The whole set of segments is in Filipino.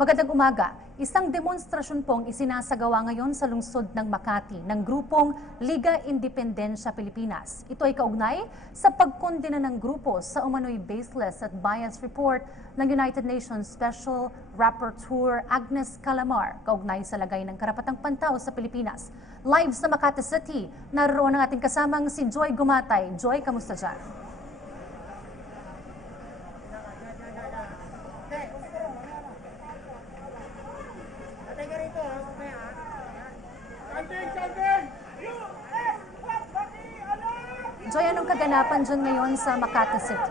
Magandang umaga. Isang demonstrasyon pong isinasagawa ngayon sa lungsod ng Makati ng grupong Liga Independensya Pilipinas. Ito ay kaugnay sa pagkondena ng grupo sa umano'y baseless at biased report ng United Nations Special Rapporteur Agnes Calamar kaugnay sa lagay ng karapatang pantao sa Pilipinas. Live sa Makati City, naroon ang ating kasamang si Joy Gumatay. Joy, kamusta dyan? Joy, anong kaganapan dyan ngayon sa Makati City?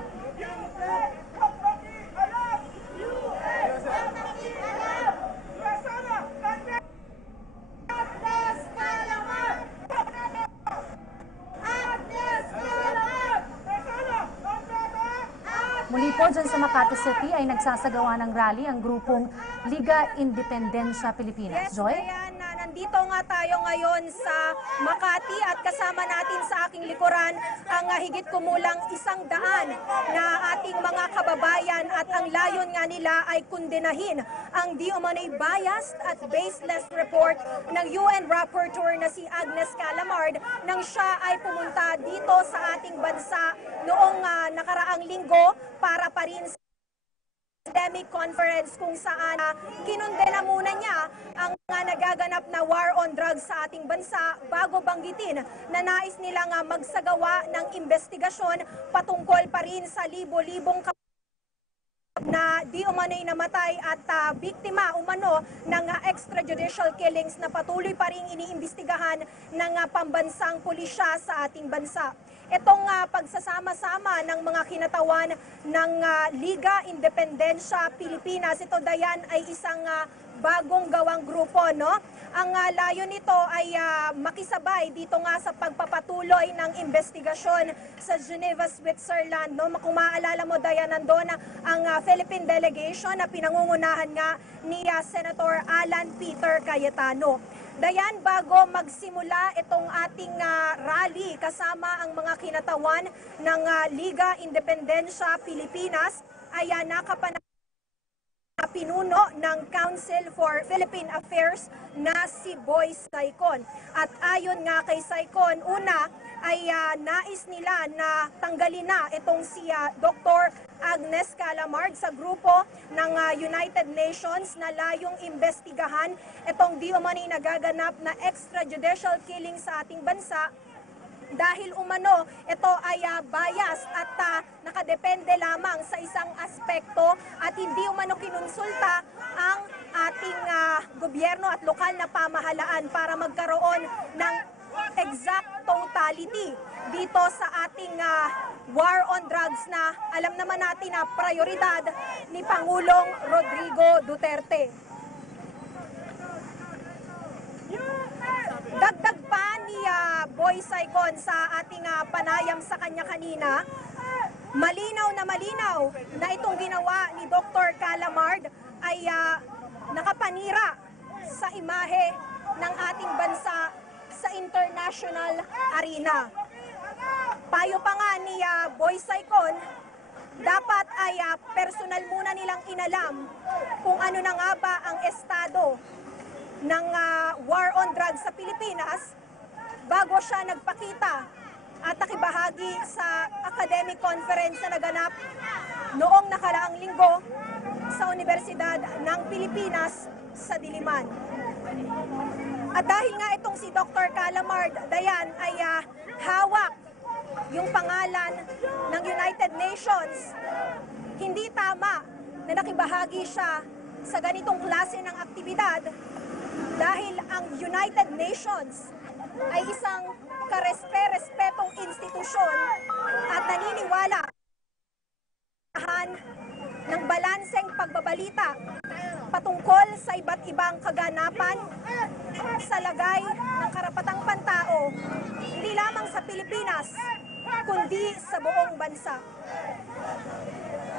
Muli po dyan sa Makati City ay nagsasagawa ng rally ang grupong Liga Independensya Pilipinas. Joy? Nandito nga tayo ngayon sa Makati at kasama natin sa aking likuran ang higit kumulang 100 na ating mga kababayan at ang layon nga nila ay kundenahin ang di umano'y biased at baseless report ng UN Rapporteur na si Agnes Calamar nang siya ay pumunta dito sa ating bansa noong nakaraang linggo para pa rin sa academic conference kung saan kinundena muna niya ang nagaganap na war on drugs sa ating bansa bago banggitin na nais nilang magsagawa ng investigasyon patungkol pa rin sa libo-libong na di umano'y namatay at biktima umano ng extrajudicial killings na patuloy pa rin iniimbestigahan ng pambansang pulisya sa ating bansa. Itong pagsasama-sama ng mga kinatawan ng Liga Independensya Pilipinas, ito dayan ay isang bagong gawang grupo, no? Ang layo nito ay makisabay dito nga sa pagpapatuloy ng investigasyon sa Geneva, Switzerland, no? Kung maaalala mo, Dayan, nandun ang Philippine delegation na pinangungunahan nga ni Senator Alan Peter Cayetano. Dayan, bago magsimula itong ating rally kasama ang mga kinatawan ng Liga Independensya Pilipinas ay pinuno ng Council for Philippine Affairs na si Boy Saicon. At ayon nga kay Saicon, una ay nais nila na tanggalin na itong si Dr. Agnes Calamar sa grupo ng United Nations na layong imbestigahan itong di umano'y nagaganap na extrajudicial killing sa ating bansa dahil umano ito ay bias at nakadepende lamang sa isang aspekto at hindi umano kinonsulta ang ating gobyerno at lokal na pamahalaan para magkaroon ng exact totality dito sa ating war on drugs na alam naman natin na prioridad ni Pangulong Rodrigo Duterte. Dagdag pa ni Boy Saicon sa ating panayam sa kanya kanina, malinaw na itong ginawa ni Dr. Calamar ay nakapanira sa imahe ng ating bansa sa international arena. Payo pa nga ni Boy Saicon, dapat ay personal muna nilang inalam kung ano na nga ba ang estado ng war on drugs sa Pilipinas bago siya nagpakita at nakibahagi sa academic conference na naganap noong nakaraang linggo sa Universidad ng Pilipinas sa Diliman. At dahil nga itong si Dr. Calamar, Dayan, ay hawak yung pangalan ng United Nations, hindi tama na nakibahagi siya sa ganitong klase ng aktibidad dahil ang United Nations ay isang karespe-respetong institusyon at naniniwala ng balanseng pagbabalita patungkol sa iba't ibang kaganapan sa lagay ng karapatang pantao, hindi lamang sa Pilipinas, kundi sa buong bansa.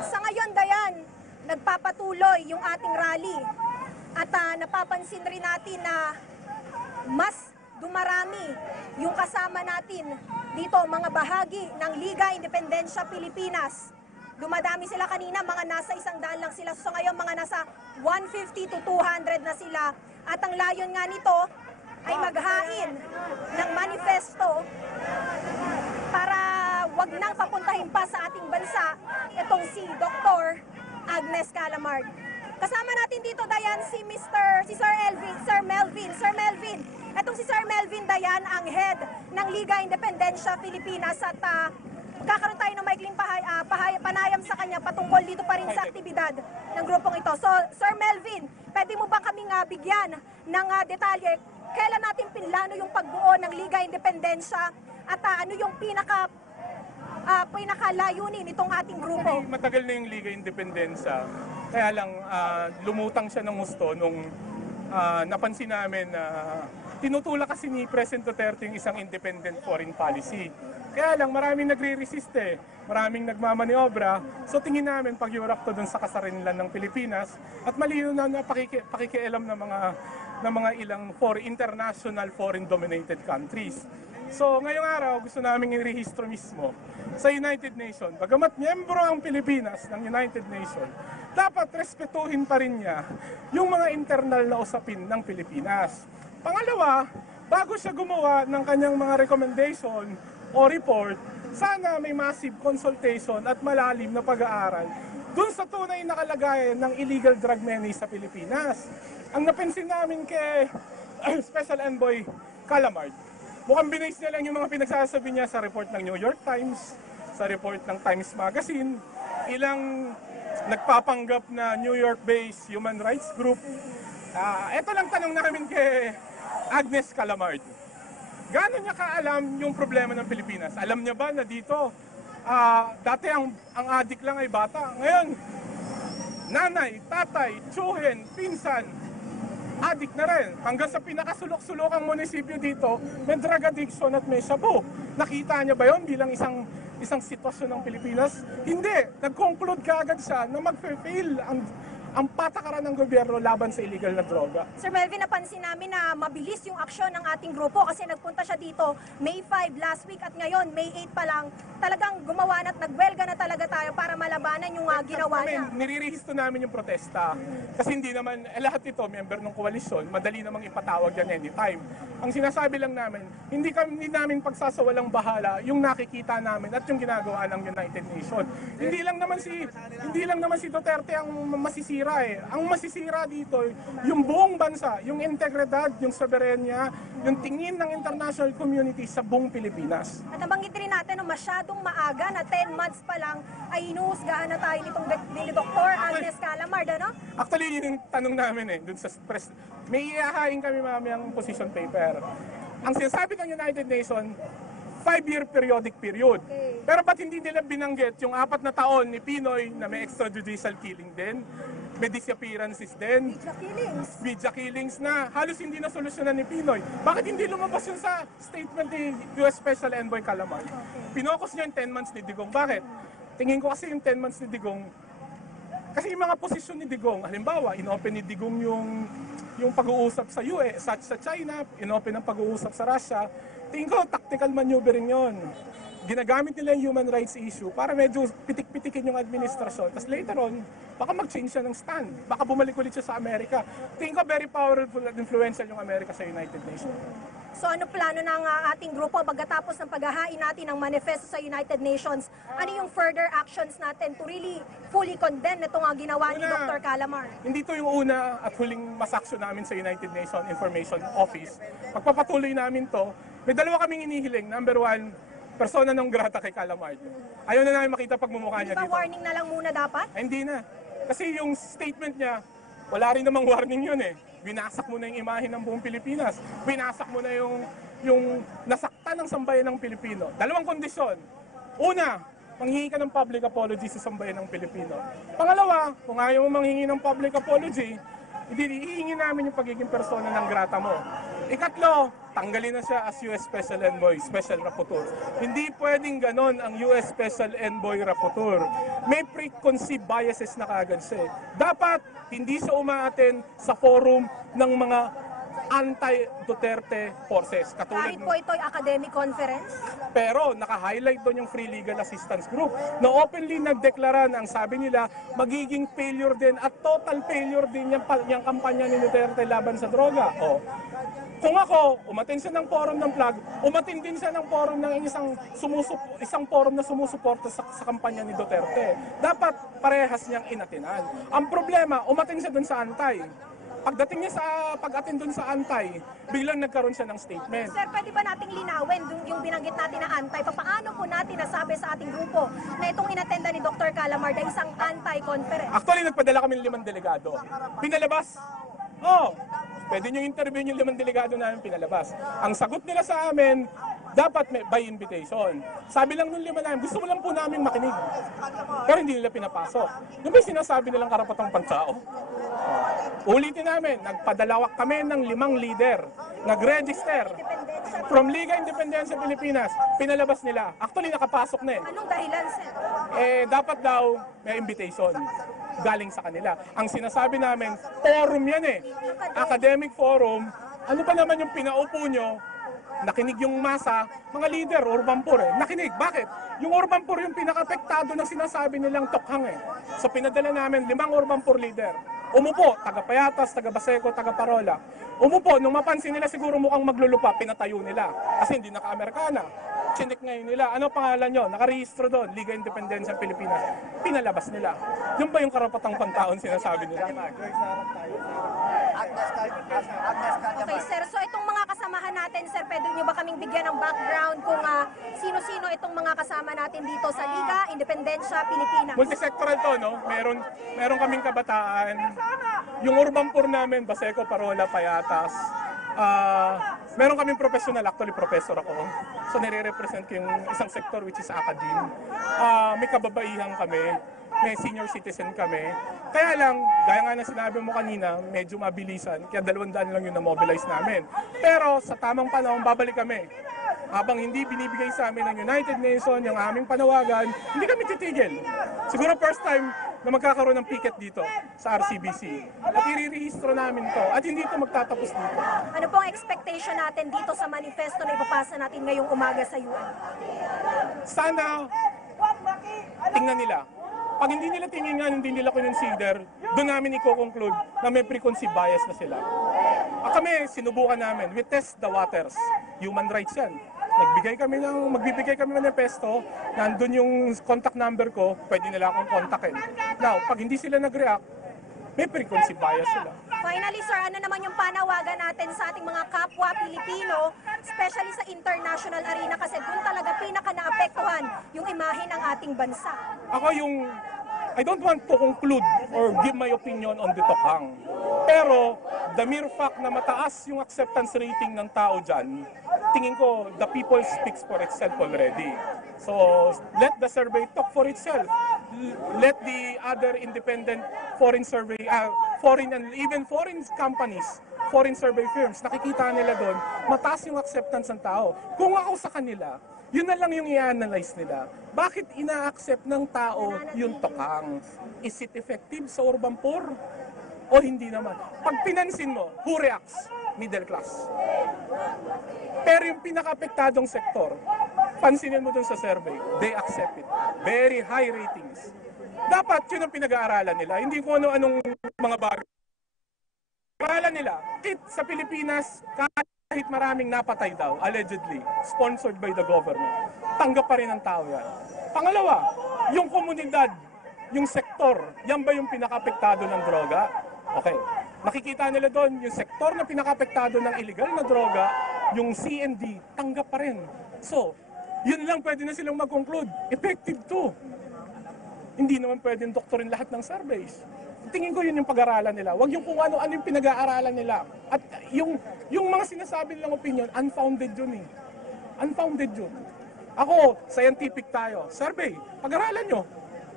Sa ngayon, Dayan, nagpapatuloy yung ating rally At napapansin rin natin na mas dumarami yung kasama natin dito, mga bahagi ng Liga Independensya Pilipinas. Dumadami sila kanina, mga nasa 100 lang sila. So ngayon mga nasa 150 to 200 na sila. At ang layon nga nito ay maghain ng manifesto para wag nang papuntahin pa sa ating bansa itong si Dr. Agnes Calamard. Kasama natin dito, Dayan, si Sir Melvin. Itong si Sir Melvin Dayan, ang head ng Liga Independensya Pilipinas, at kakaroon tayo ng maikling panayam sa kanya patungkol dito pa rin sa aktibidad ng grupong ito. So, Sir Melvin, pwede mo ba kaming bigyan ng detalye? Kailan natin pinlano yung pagbuo ng Liga Independensya at ano yung pinakalayunin itong ating grupo? Matagal na yung Liga Independensya. Kaya lang lumutang siya ng gusto nung napansin namin na tinutulak kasi ni President Duterte yung isang independent foreign policy. Kaya lang maraming nagre-resist maraming nagmamaniobra. So tingin namin pag-yurak to dun sa kasarinlan ng Pilipinas at malino na pakikialam ng mga ilang international foreign dominated countries. So ngayong araw gusto namin i-rehistro mismo sa United Nations. Bagamat miyembro ang Pilipinas ng United Nations, dapat respetuhin pa rin niya yung mga internal na usapin ng Pilipinas. Pangalawa, bago siya gumawa ng kanyang mga recommendation o report, sana may massive consultation at malalim na pag-aaral dun sa tunay na kalagayan ng illegal drug menace sa Pilipinas. Ang napansin namin kay Special Envoy Calamard, mukhang binase niya lang yung mga pinagsasabi niya sa report ng New York Times, sa report ng Times Magazine, ilang nagpapanggap na New York-based human rights group. Ito lang tanong namin kay Agnes Calamard. Gaano niya kaalam yung problema ng Pilipinas? Alam niya ba na dito, dati ang adik lang ay bata. Ngayon, nanay, tatay, tsuhin, pinsan, adik na rin. Hanggang sa pinakasulok-sulokang munisipyo dito, may drug addiction at may shabu. Nakita niya ba yon bilang isang sitwasyon ng Pilipinas? Hindi. Nag-conclude kaagad siya na mag-fail ang patakaran ng gobyerno laban sa illegal na droga. Sir Melvin, napansin namin na mabilis yung aksyon ng ating grupo kasi nagpunta siya dito May 5 last week at ngayon May 8 pa lang. Talagang gumawa na at nagwelga na talaga tayo para malabanan yung ginawa niya. Niririhisto namin yung protesta. Kasi hindi naman, lahat ito, member ng koalisyon, madali namang ipatawag yan anytime. Ang sinasabi lang namin, hindi namin pagsasawalang bahala yung nakikita namin at yung ginagawa ng United Nations. Hindi lang naman si Duterte ang masisira. Ang masisira dito, yung buong bansa, yung integridad, yung soberenya, yung tingin ng international community sa buong Pilipinas. At nabanggit rin natin na masyadong maaga na 10 months pa lang ay inuhusgahan na tayo nitong ni Dr. Agnes Calamard, ano? Actually, yun yung tanong namin dun sa press. May ihahain kami mamayang position paper. Ang sinasabi ng United Nations, 5-year periodic period. Okay. Pero ba't hindi nila binanggit yung 4 na taon ni Pinoy na may extrajudicial killing din? May disappearances din. Media killings na halos hindi na solusyonan ni Pinoy. Bakit hindi lumabas yun sa statement ni US Special Envoy Calamard? Pinokus niya yung 10 months ni Digong. Bakit? Tingin ko kasi yung 10 months ni Digong, kasi yung mga posisyon ni Digong, halimbawa, inopen ni Digong yung pag-uusap sa US, sa China, inopen ang pag-uusap sa Russia. Tingin ko, tactical maneuvering yon. Ginagamit nila yung human rights issue para medyo pitik-pitikin yung administrasyon. Tapos later on, baka mag-change siya ng stand. Baka bumalik ulit siya sa Amerika. Tingin ko very powerful at influential yung Amerika sa United Nations. So ano plano ng ating grupo pagkatapos ng paghahain natin ng manifesto sa United Nations? Ano yung further actions natin to really fully condemn itong ginawa ni Dr. Calamard? Hindi to yung una at huling masaksyon namin sa United Nations Information Office. Pagpapatuloy namin to, may dalawa kaming inihiling. Number one, persona non grata kay Calamard. Ayaw na namin makita pagmumukha niya Di ba dito. warning na lang muna dapat? Ay, hindi na. Kasi yung statement niya, wala rin namang warning yun Binasak mo na yung imahe ng buong Pilipinas. Binasak mo na yung nasaktan ng sambayan ng Pilipino. Dalawang kondisyon. Una, manghingi ka ng public apology sa sambayan ng Pilipino. Pangalawa, kung ayaw mo manghingi ng public apology, hihingi namin yung pagiging persona ng grata mo. Ikatlo, tanggalin na siya as US Special Envoy, Special Rapporteur. Hindi pwedeng ganon ang US Special Envoy Rapporteur. May preconceived biases na kagad siya. Dapat hindi siya umaaten sa forum ng mga anti-Duterte forces. Katulad Kahit po ito'y academic conference? pero naka-highlight doon yung Free Legal Assistance Group na openly nagdeklara na ang sabi nila magiging failure din at total failure din yung kampanya ni Duterte laban sa droga. Kung ako, umatin siya ng forum ng flag, umatin din siya ng forum ng isang forum na sumusuporta sa kampanya ni Duterte. Dapat parehas niyang inatinan. Ang problema, umatin siya doon sa antay. Pagdating niya pag-attend dun sa antay, biglang nagkaroon siya ng statement. Sir, pwede ba nating linawin yung binanggit natin na antay? Paano po natin nasabi sa ating grupo na itong inatenda ni Dr. Calamarda isang anti-conference? Actually, nagpadala kami ng 5 delegado. Pinalabas. Pwede nyo interview yung 5 delegado namin pinalabas. Ang sagot nila sa amin, dapat may by invitation. Sabi lang nung 5 namin, gusto mo lang po namin makinig. Pero hindi nila pinapasok. Yung may sinasabi nilang karapatang pantao. Ulitin namin, nagpadalawak kami ng 5 leader, nag-register from Liga Independencia Pilipinas, pinalabas nila. Actually, nakapasok na eh. Anong dahilan, sir? Dapat daw may invitation galing sa kanila. Ang sinasabi namin, forum yan eh. Academic forum. Ano pa naman yung pinaupo nyo? Nakinig yung masa, mga leader, Urban Poor eh. Nakinig. Bakit? Yung Urban Poor yung pinaka-apektado ng sinasabi nilang tokhang eh. So pinadala namin 5 Urban Poor leader. Umupo, taga Payatas, taga Baseco, taga Parola. Umupo, nung mapansin nila siguro mukhang maglulupa, pinatayo nila. Kasi hindi naka-Amerikana. Chinik ngayon nila. Ano pangalan nyo? Nakarehistro doon, Liga Independencia Pilipinas. Pinalabas nila. Yun ba yung karapatang pantaon sinasabi nila? Okay, sir. So itong mga kasamahan natin, sir, pwede nyo ba kaming bigyan ng background kung sino-sino itong mga kasama natin dito sa Liga Independencia Pilipinas? Multisectoral to, no? Meron kaming kabataan. Yung Urban Poor namin, Baseco, Parola, Payatas. Meron kaming professional, actually professor ako. So nire-represent ko yung isang sector which is academe. May kababaihan kami, may senior citizen kami. Kaya lang, gaya nga na sinabi mo kanina, medyo mabilisan, kaya 200 lang yung na-mobilize namin. Pero sa tamang panahon, babalik kami. Habang hindi binibigay sa amin ng United Nations, yung aming panawagan, hindi kami titigil. Siguro first time na magkakaroon ng picket dito sa RCBC. At i-rehistro namin to at hindi ito magtatapos dito. Ano pong expectation natin dito sa manifesto na ipapasa natin ngayong umaga sa UN? Sana tingnan nila. Pag hindi nila tingnan, hindi nila consider, doon namin i-conclude na may preconceived bias na sila. At kami, sinubukan namin, we test the waters. Human rights yan. Magbibigay kami ng manifesto, nandun yung contact number ko, pwede nila akong kontakin. Now, pag hindi sila nag-react, may preconceived bias sila. Finally, sir, ano naman yung panawagan natin sa ating mga kapwa Pilipino, especially sa international arena kasi doon talaga pinaka-naapektuhan yung imahe ng ating bansa? I don't want to conclude or give my opinion on the tokhang. Pero, the mere fact na mataas yung acceptance rating ng tao dyan, tingin ko, the people speaks for itself already. So, let the survey talk for itself. Let the other independent foreign survey, foreign and even foreign companies, foreign survey firms, nakikita nila doon, mataas yung acceptance ng tao. Kung ako sa kanila, yun na lang yung i-analyze nila. Bakit ina-accept ng tao yung tokhang? Is it effective sa Urban Poor? O hindi naman? Pag pinansin mo, who reacts? Middle class. Pero yung pinaka-apektadong sektor, pansinin mo dun sa survey, they accept it. Very high ratings. Dapat yun ang pinag-aaralan nila. Hindi ko ano-anong mga bagay. Pinag-aaralan nila, sa Pilipinas, kahit maraming napatay daw, allegedly, sponsored by the government, tanggap pa rin ang tao yan. Pangalawa, yung komunidad, yung sektor, yan ba yung pinaka-apektado ng droga? Okay. Makikita nila doon, yung sektor na pinaka-apektado ng illegal na droga, yung CND, tanggap pa rin. So, yun lang pwede na silang mag-conclude. Effective to. Hindi naman pwedeng doktorin lahat ng surveys. Tingin ko yun yung pag-aralan nila. Huwag yung kung ano yung pinag-aaralan nila. At yung mga sinasabi nilang opinion, unfounded yun eh. Unfounded yun. Ako, scientific tayo. Survey, pag-aralan nyo.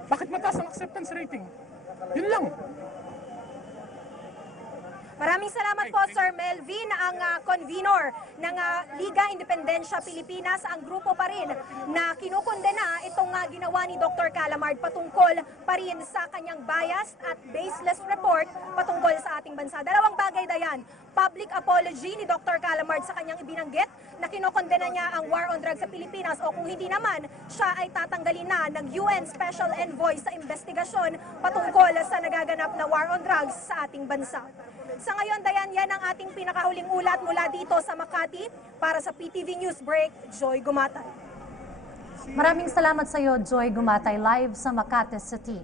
Bakit mataas ang acceptance rating? Yun lang. Maraming salamat po, Sir Melvin, ang convener ng Liga Independencia Pilipinas, ang grupo pa rin na kinukondena itong ginawa ni Dr. Calamard patungkol pa rin sa kanyang biased at baseless report patungkol sa ating bansa. Dalawang bagay, Dayan. Public apology ni Dr. Calamard sa kanyang ibinanggit na kinokondena niya ang war on drugs sa Pilipinas, o kung hindi naman, siya ay tatanggalin na ng UN Special Envoy sa investigasyon patungkol sa nagaganap na war on drugs sa ating bansa. Sa ngayon, Dayan, yan ang ating pinakahuling ulat mula dito sa Makati. Para sa PTV News Break, Joy Gumatay. Maraming salamat sa iyo, Joy Gumatay, live sa Makati City.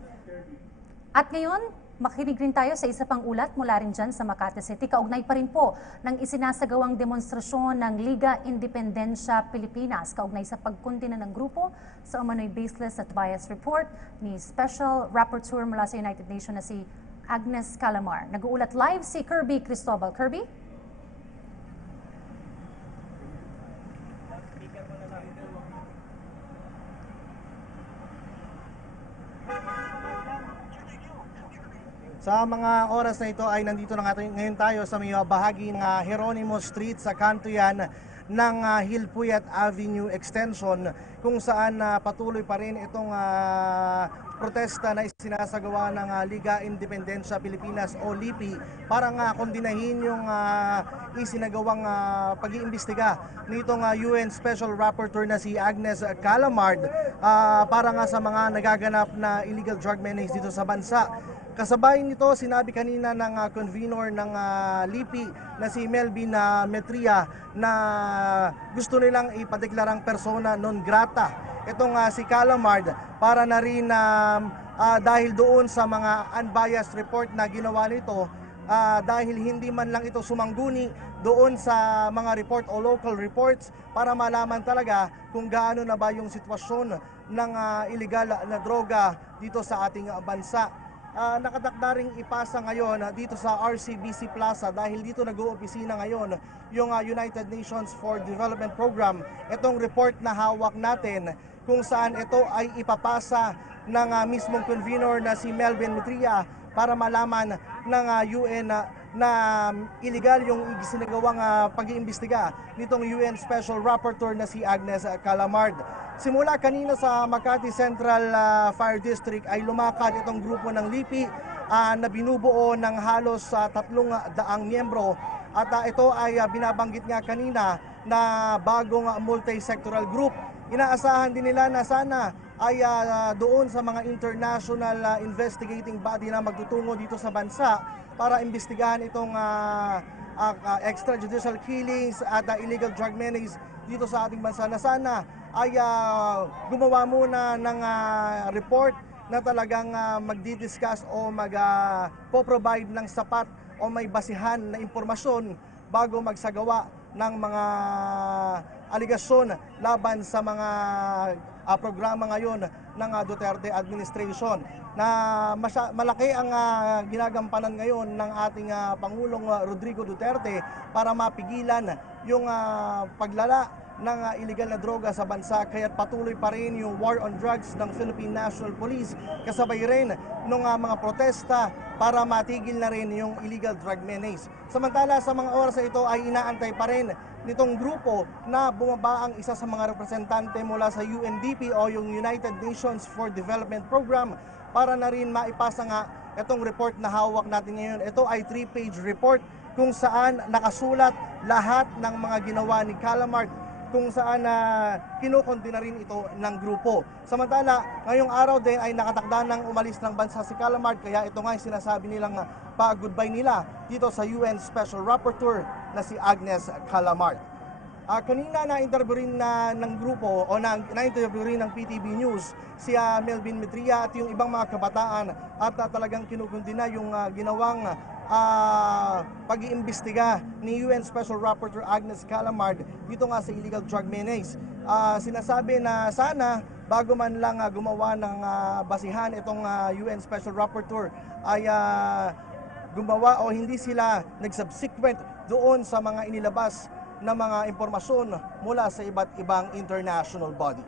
At ngayon, makinig rin tayo sa isa pang ulat mula rin dyan sa Makati City. Kaugnay pa rin po ng isinasagawang demonstrasyon ng Liga Independencia Pilipinas kaugnay sa pagkondena ng grupo sa umano'y baseless at biased report ni Special Rapporteur mula sa United Nations na si Agnes Calamard. Nag-uulat live si Kirby Cristobal. Kirby? Sa mga oras na ito ay nandito na ngayon tayo sa may bahagi ng Jeronimo Street sa kanto yan ng Hilpuyat Avenue Extension, kung saan patuloy pa rin itong protesta na isinasagawa ng Liga Independencia Pilipinas o LIPI para kondinahin yung isinagawang pag-iimbestiga nitong UN Special Rapporteur na si Agnes Calamard para sa mga nagaganap na illegal drug menace dito sa bansa. Kasabay nito, sinabi kanina ng convener ng LIPI na si Melvin Metria na gusto nilang ipadeklarang persona non grata itong si Calamard para na rin dahil doon sa mga unbiased report na ginawa nito, dahil hindi man lang ito sumangguni doon sa mga report o local reports para malaman talaga kung gaano na ba yung sitwasyon ng illegal na droga dito sa ating bansa. Nakatakda ring ipasa ngayon dito sa RCBC Plaza dahil dito nag-oopisina ngayon yung United Nations for Development Program. Itong report na hawak natin kung saan ito ay ipapasa ng mismong convener na si Melvin Metria para malaman ng UN na illegal yung isinagawang pag-iimbestiga nitong UN Special Rapporteur na si Agnes Calamard. Simula kanina sa Makati Central Fire District ay lumakad itong grupo ng LIPI na binubuo ng halos 300 miyembro, at ito ay binabanggit nga kanina na bagong multi-sectoral group. Inaasahan din nila na sana ay doon sa mga international investigating body na magtutungo dito sa bansa para imbestigahan itong extrajudicial killings at illegal drug menace dito sa ating bansa, na sana ay gumawa muna ng report na talagang magdi-discuss o po-provide ng sapat o may basihan na impormasyon bago magsagawa ng mga aligasyon laban sa mga programa ngayon ng Duterte administration. Na malaki ang ginagampanan ngayon ng ating Pangulong Rodrigo Duterte para mapigilan yung paglala ng illegal na droga sa bansa, kaya't patuloy pa rin yung war on drugs ng Philippine National Police, kasabay rin ng mga protesta para matigil na rin yung illegal drug menace. Samantala, sa mga oras na ito ay inaantay pa rin nitong grupo na bumaba ang isa sa mga representante mula sa UNDP o yung United Nations for Development Program para na rin maipasa nga itong report na hawak natin ngayon. Ito ay 3-page report kung saan nakasulat lahat ng mga ginawa ni Calamard, kung saan kinukondena rin ito ng grupo. Samantala, ngayong araw din ay nakatakda ng umalis ng bansa si Calamard, kaya ito nga ay sinasabi nilang pa-goodbye nila dito sa UN Special Rapporteur na si Agnes Calamard. Kanina na-interview rin ng grupo o na-interview rin ng PTV News si Melvin Metria at yung ibang mga kabataan, at talagang kinukondena yung ginawang pag-iimbestiga ni UN Special Rapporteur Agnes Calamard dito nga sa illegal drug menace. Sinasabi na sana bago man lang gumawa ng basihan itong UN Special Rapporteur ay gumawa o hindi sila nag-subsequent doon sa mga inilabas na mga impormasyon mula sa iba't ibang international body.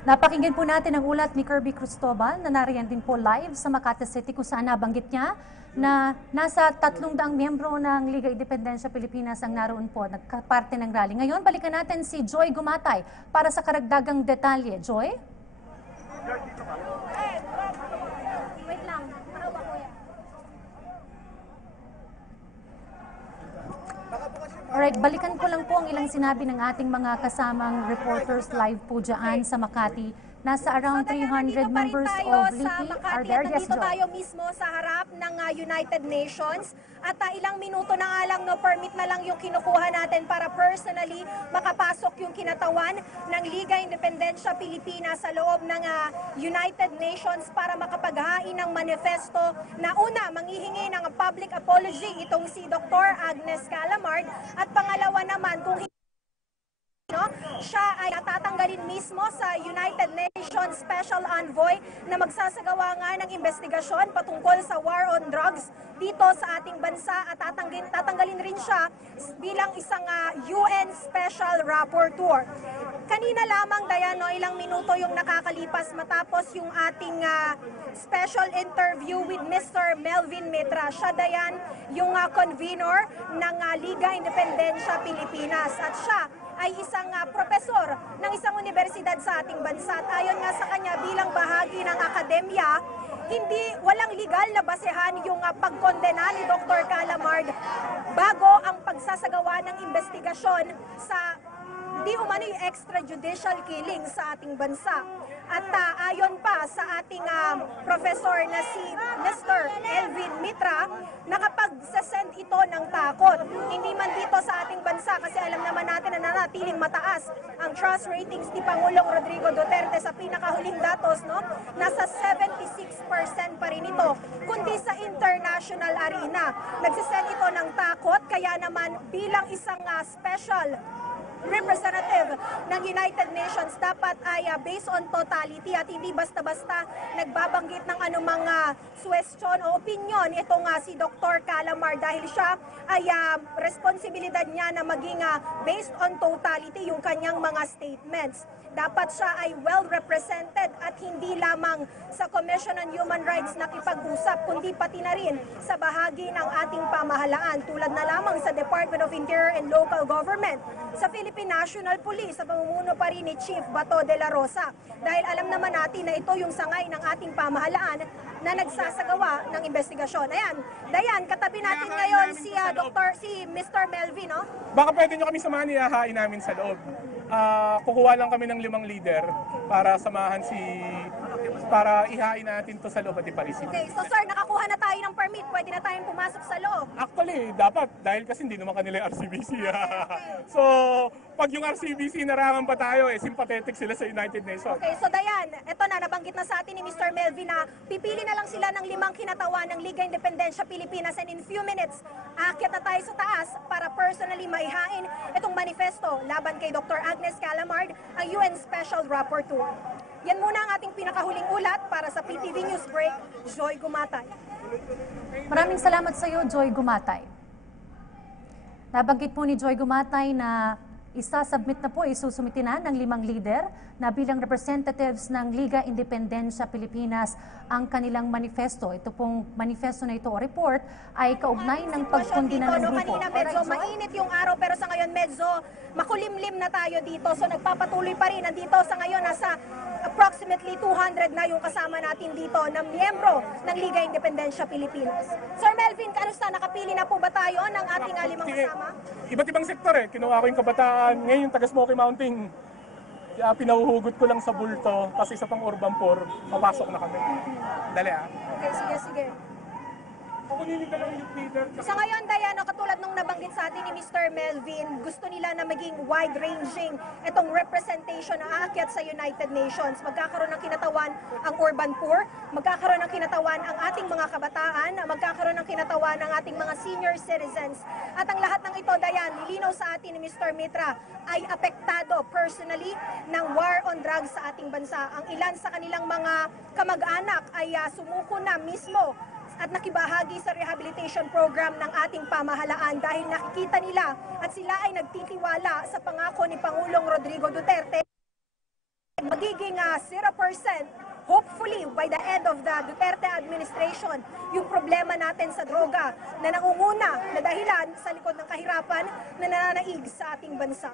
Napakinggan po natin ang ulat ni Kirby Cristobal na nariyan din po live sa Makati City kung saan nabanggit niya na nasa 300 miyembro ng Liga Independensya Pilipinas ang naroon po, nagkaparte ng rally. Ngayon, balikan natin si Joy Gumatay para sa karagdagang detalye. Joy? Wait lang. Hawak ko yan. Alright, balikan ko lang po ang ilang sinabi ng ating mga kasamang reporters live po dyan sa Makati. Nasa around 300 members of LIPI are there. Yes, Nandito Joy. tayo mismo sa harap ng United Nations at ilang minuto na nga lang, no, permit na lang yung kinukuha natin para personally makapasok yung kinatawan ng Liga Independensya Pilipinas sa loob ng United Nations para makapaghain ng manifesto na una, manghihingi ng public apology itong si Dr. Agnes Calamard at pangalawa naman kung siya ay tatanggalin mismo sa United Nations Special Envoy na magsasagawa nga ng investigasyon patungkol sa war on drugs dito sa ating bansa at tatanggalin rin siya bilang isang UN Special Rapporteur. Kanina lamang, Dayan, ilang minuto yung nakakalipas matapos yung ating special interview with Mr. Melvin Mitra. Siya, Dayan, yung convener ng Liga Independensya Pilipinas at siya ay isang profesor ng isang universidad sa ating bansa. At ayon nga sa kanya, bilang bahagi ng akademya, walang legal na basehan yung pagkondena ni Dr. Calamard bago ang pagsasagawa ng investigasyon sa di umano yung extrajudicial killing sa ating bansa. At ayon pa sa ating professor na si Mr. Elvin Mitra, nakapag-send ito ng takot. Hindi man dito sa ating bansa kasi alam naman natin na nanatiling mataas ang trust ratings ni Pangulong Rodrigo Duterte sa pinakahuling datos, no? Nasa 76% pa rin ito, kundi sa international arena. Nagsisend ito ng takot, kaya naman bilang isang special representative ng United Nations dapat ay based on totality at hindi basta-basta nagbabanggit ng anumang suwestyon o opinion itong si Dr. Calamard dahil siya ay responsibilidad niya na maging based on totality yung kanyang mga statements. Dapat siya ay well represented at hindi lamang sa Commission on Human Rights nakipag-usap kundi pati na rin sa bahagi ng ating pamahalaan tulad na lamang sa Department of Interior and Local Government, sa Philippine National Police sa pamumuno pa rin ni Chief Bato de la Rosa. Dahil alam naman natin na ito yung sangay ng ating pamahalaan na nagsasagawa ng investigasyon. Ayan, Dayan, katabi natin ngayon si Mr. Melvin, no? Baka pwede nyo kami samahan, ihahain namin sa loob. Kukuha lang kami ng 5 leader para samahan para ihain natin to sa loob at iparisip. Okay, so sir, nakakuha na tayo ng permit. Pwede na tayong pumasok sa loob. Actually, dapat. Dahil kasi hindi naman kanila yung RCBC. So, pag yung RCBC narangan pa tayo, sympathetic sila sa United Nations. Okay, so Dayan, eto na, nabanggit na sa atin ni Mr. Melvin na pipili na lang sila ng 5 kinatawan ng Liga Independensya Pilipinas and in few minutes, aakyat na tayo sa taas para personally maihain itong manifesto laban kay Dr. Agnes Calamard, ang UN Special Rapporteur. Yan muna ang ating pinakahuling ulat para sa PTV News Break. Joy Gumatay. Maraming salamat sa iyo, Joy Gumatay. Nabanggit po ni Joy Gumatay na isasubmit na po, isusumitin na ng 5 leader na bilang representatives ng Liga Independensya Pilipinas ang kanilang manifesto. Ito pong manifesto na ito o report ay kaugnay ng pagkondena ng grupo. Kanina medyo mainit yung araw pero sa ngayon medyo makulimlim na tayo dito. So nagpapatuloy pa rin. Nandito sa ngayon nasa approximately 200 na yung kasama natin dito na miyembro ng Liga Independensya Pilipinas. Sir Melvin, kanusta? Nakapili na po ba tayo ng ating 5 kasama? Iba't ibang sektor Kinuha ko yung kabataan. Ngayon yung taga Smoky Mountain. Pinahuhugot ko lang sa bulto. Tapos isa pang urban poor. Papasok na kami. Dali Okay, sige. Kukunin ka lang yung leader. Sa ngayon, Diana, katulad nung nabanggit sa atin ni Mr. Melvin, gusto nila na maging wide-ranging itong representation na aakyat sa United Nations. Magkakaroon ng kinatawan ang urban poor, magkakaroon ng kinatawan ang ating mga kabataan, magkakaroon ng kinatawan ang ating mga senior citizens. At ang lahat ng ito, Diana, nilinaw sa atin ni Mr. Mitra, ay apektado personally ng war on drugs sa ating bansa. Ang ilan sa kanilang mga kamag-anak ay sumuko na mismo at nakibahagi sa rehabilitation program ng ating pamahalaan dahil nakikita nila at sila ay nagtitiwala sa pangako ni Pangulong Rodrigo Duterte magiging 0%, hopefully by the end of the Duterte administration, yung problema natin sa droga na nangunguna na dahilan sa likod ng kahirapan na nananaig sa ating bansa.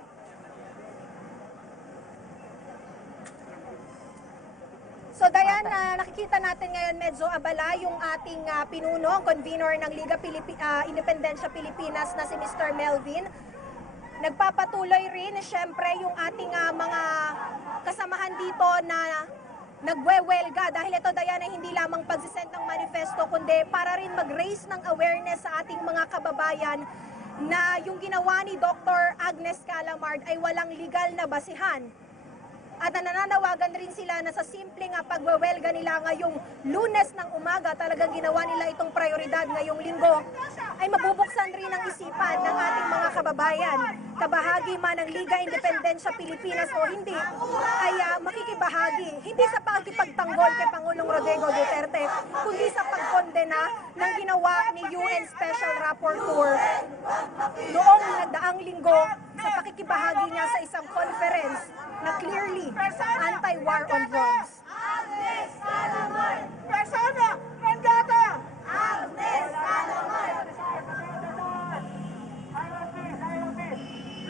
So Dayan, nakikita natin ngayon medyo abala yung ating pinuno, convener ng Liga Independensya Pilipinas na si Mr. Melvin. Nagpapatuloy rin siyempre yung ating mga kasamahan dito na nagwewelga dahil ito Dayan ay hindi lamang pagsisend ng manifesto kundi para rin mag-raise ng awareness sa ating mga kababayan na yung ginawa ni Dr. Agnes Calamard ay walang legal na basihan. At nananawagan rin sila na sa simpleng pagwewelga nila ngayong Lunes ng umaga, talagang ginawa nila itong prioridad ngayong linggo, ay mabubuksan rin ang isipan ng ating mga kababayan. Kabahagi man ng Liga Independensya Pilipinas o hindi, ay makikibahagi. Hindi sa pagkipagtanggol kay Pangulong Rodrigo Duterte, kundi sa pagkondena ng ginawa ni UN Special Rapporteur noong nagdaang linggo sa pakikibahagi niya sa isang conference na clearly anti-war on drugs. Agnes Calamard! Persona non grata! Agnes Calamard!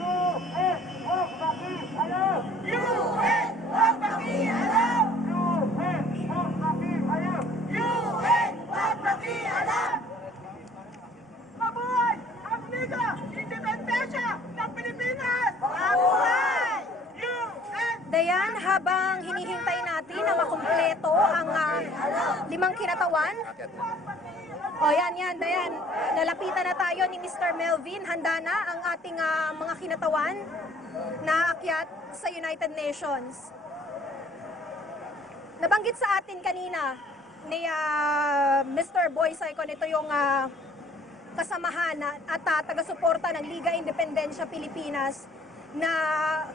UN, huwag pakialam! UN, huwag pakialam! UN, huwag pakialam! UN, huwag pakialam! Mabuhay ang Liga Independensya ng Pilipinas! Mabuhay! Dayan, habang hinihintay natin na makumpleto ang 5 kinatawan. O yan, Dayan. Nalapitan na tayo ni Mr. Melvin. Handa na ang ating mga kinatawan na akyat sa United Nations. Nabanggit sa atin kanina ni Mr. Boy Saicon, ito yung kasamahan at taga-suporta ng Liga Independensya Pilipinas na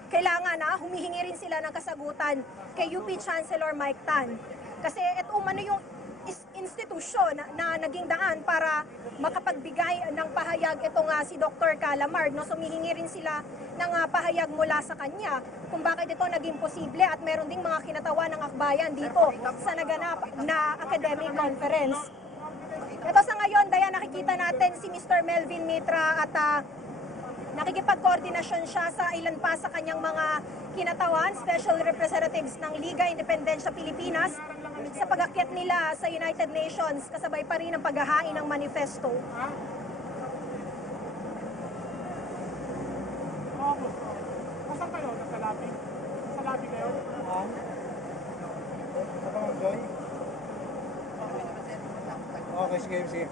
kailangan humihingi rin sila ng kasagutan kay UP Chancellor Mike Tan. Kasi ito umano yung institusyon na naging daan para makapagbigay ng pahayag itong si Dr. Calamard. No? Sumihingi rin sila ng pahayag mula sa kanya kung bakit ito naging posible at meron ding mga kinatawan ng akbayan dito sa naganap na academic conference. Ito sa ngayon, Dayan, nakikita natin si Mr. Melvin Mitra at nakikipag-koordinasyon siya sa ilan pa sa kanyang mga kinatawan, special representatives ng Liga Independensya Pilipinas sa pag-akyat nila sa United Nations, kasabay pa rin ang paghahain ng manifesto. Nasaan kayo? Nasa lobby? Nasa lobby kayo? Okay, sige.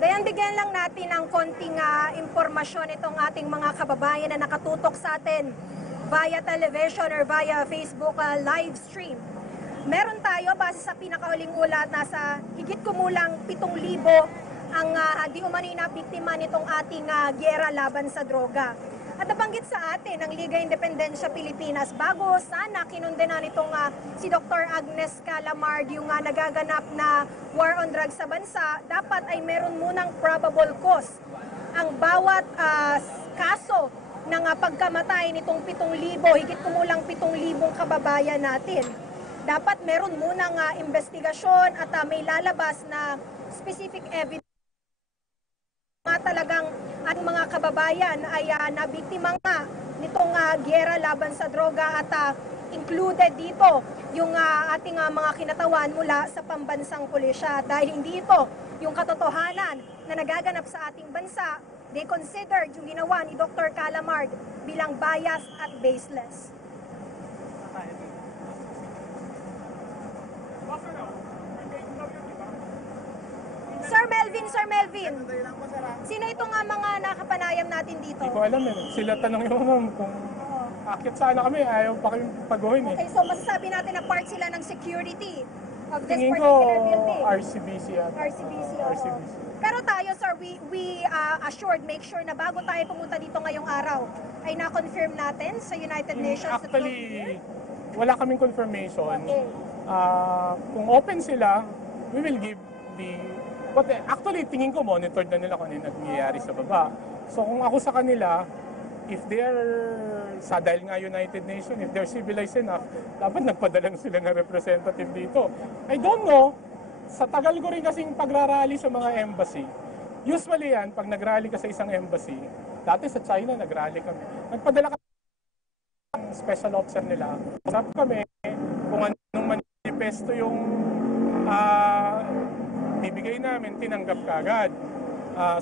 Dayan, bigyan lang natin ng konting impormasyon itong ating mga kababayan na nakatutok sa atin via television or via Facebook live stream. Meron tayo, base sa pinakahuling ulat, nasa higit kumulang 7,000 ang di umano'y na biktima nitong ating gyera laban sa droga. At nabanggit sa atin ng Liga Independensya Pilipinas, bago sana kinundena nitong si Dr. Agnes Calamard yung nagaganap na war on drugs sa bansa, dapat ay meron munang probable cause ang bawat kaso ng pagkamatay nitong 7,000, higit kumulang 7,000 kababayan natin. Dapat meron munang investigasyon at may lalabas na specific evidence talagang at mga kababayan ay nabiktima nga nitong gyera laban sa droga at included dito yung ating mga kinatawan mula sa pambansang pulisya. Dahil hindi ito yung katotohanan na nagaganap sa ating bansa, they considered yung ginawa ni Dr. Calamard bilang biased at baseless. Sir Melvin, sino itong mga nakapanayam natin dito? Hindi ko alam Sila tanong yung ma'am kung akit sana kami, ayaw pa kayong paguhin Okay, so masasabi natin na part sila ng security of this Tingin ko, particular building. RCBC at RCBC, oo. RCBC. Pero tayo, sir, we assured, make sure na bago tayo pumunta dito ngayong araw, ay na-confirm natin sa United Nations. Actually, wala kaming confirmation. Okay. Kung open sila, we will give the... But actually, tingin ko, monitored na nila kung ano yung nangyayari sa baba. So kung ako sa kanila, if they're, dahil nga United Nations, if they're civilized enough, dapat nagpadala sila ng representative dito. I don't know, sa tagal ko rin kasing pagrarally sa mga embassy, usually yan, pag nagrally ka sa isang embassy, dati sa China, nagrally kami. Nagpadala kami ng special officer nila. Sabi kami kung anong manifesto yung bibigay namin, tinanggap ka agad.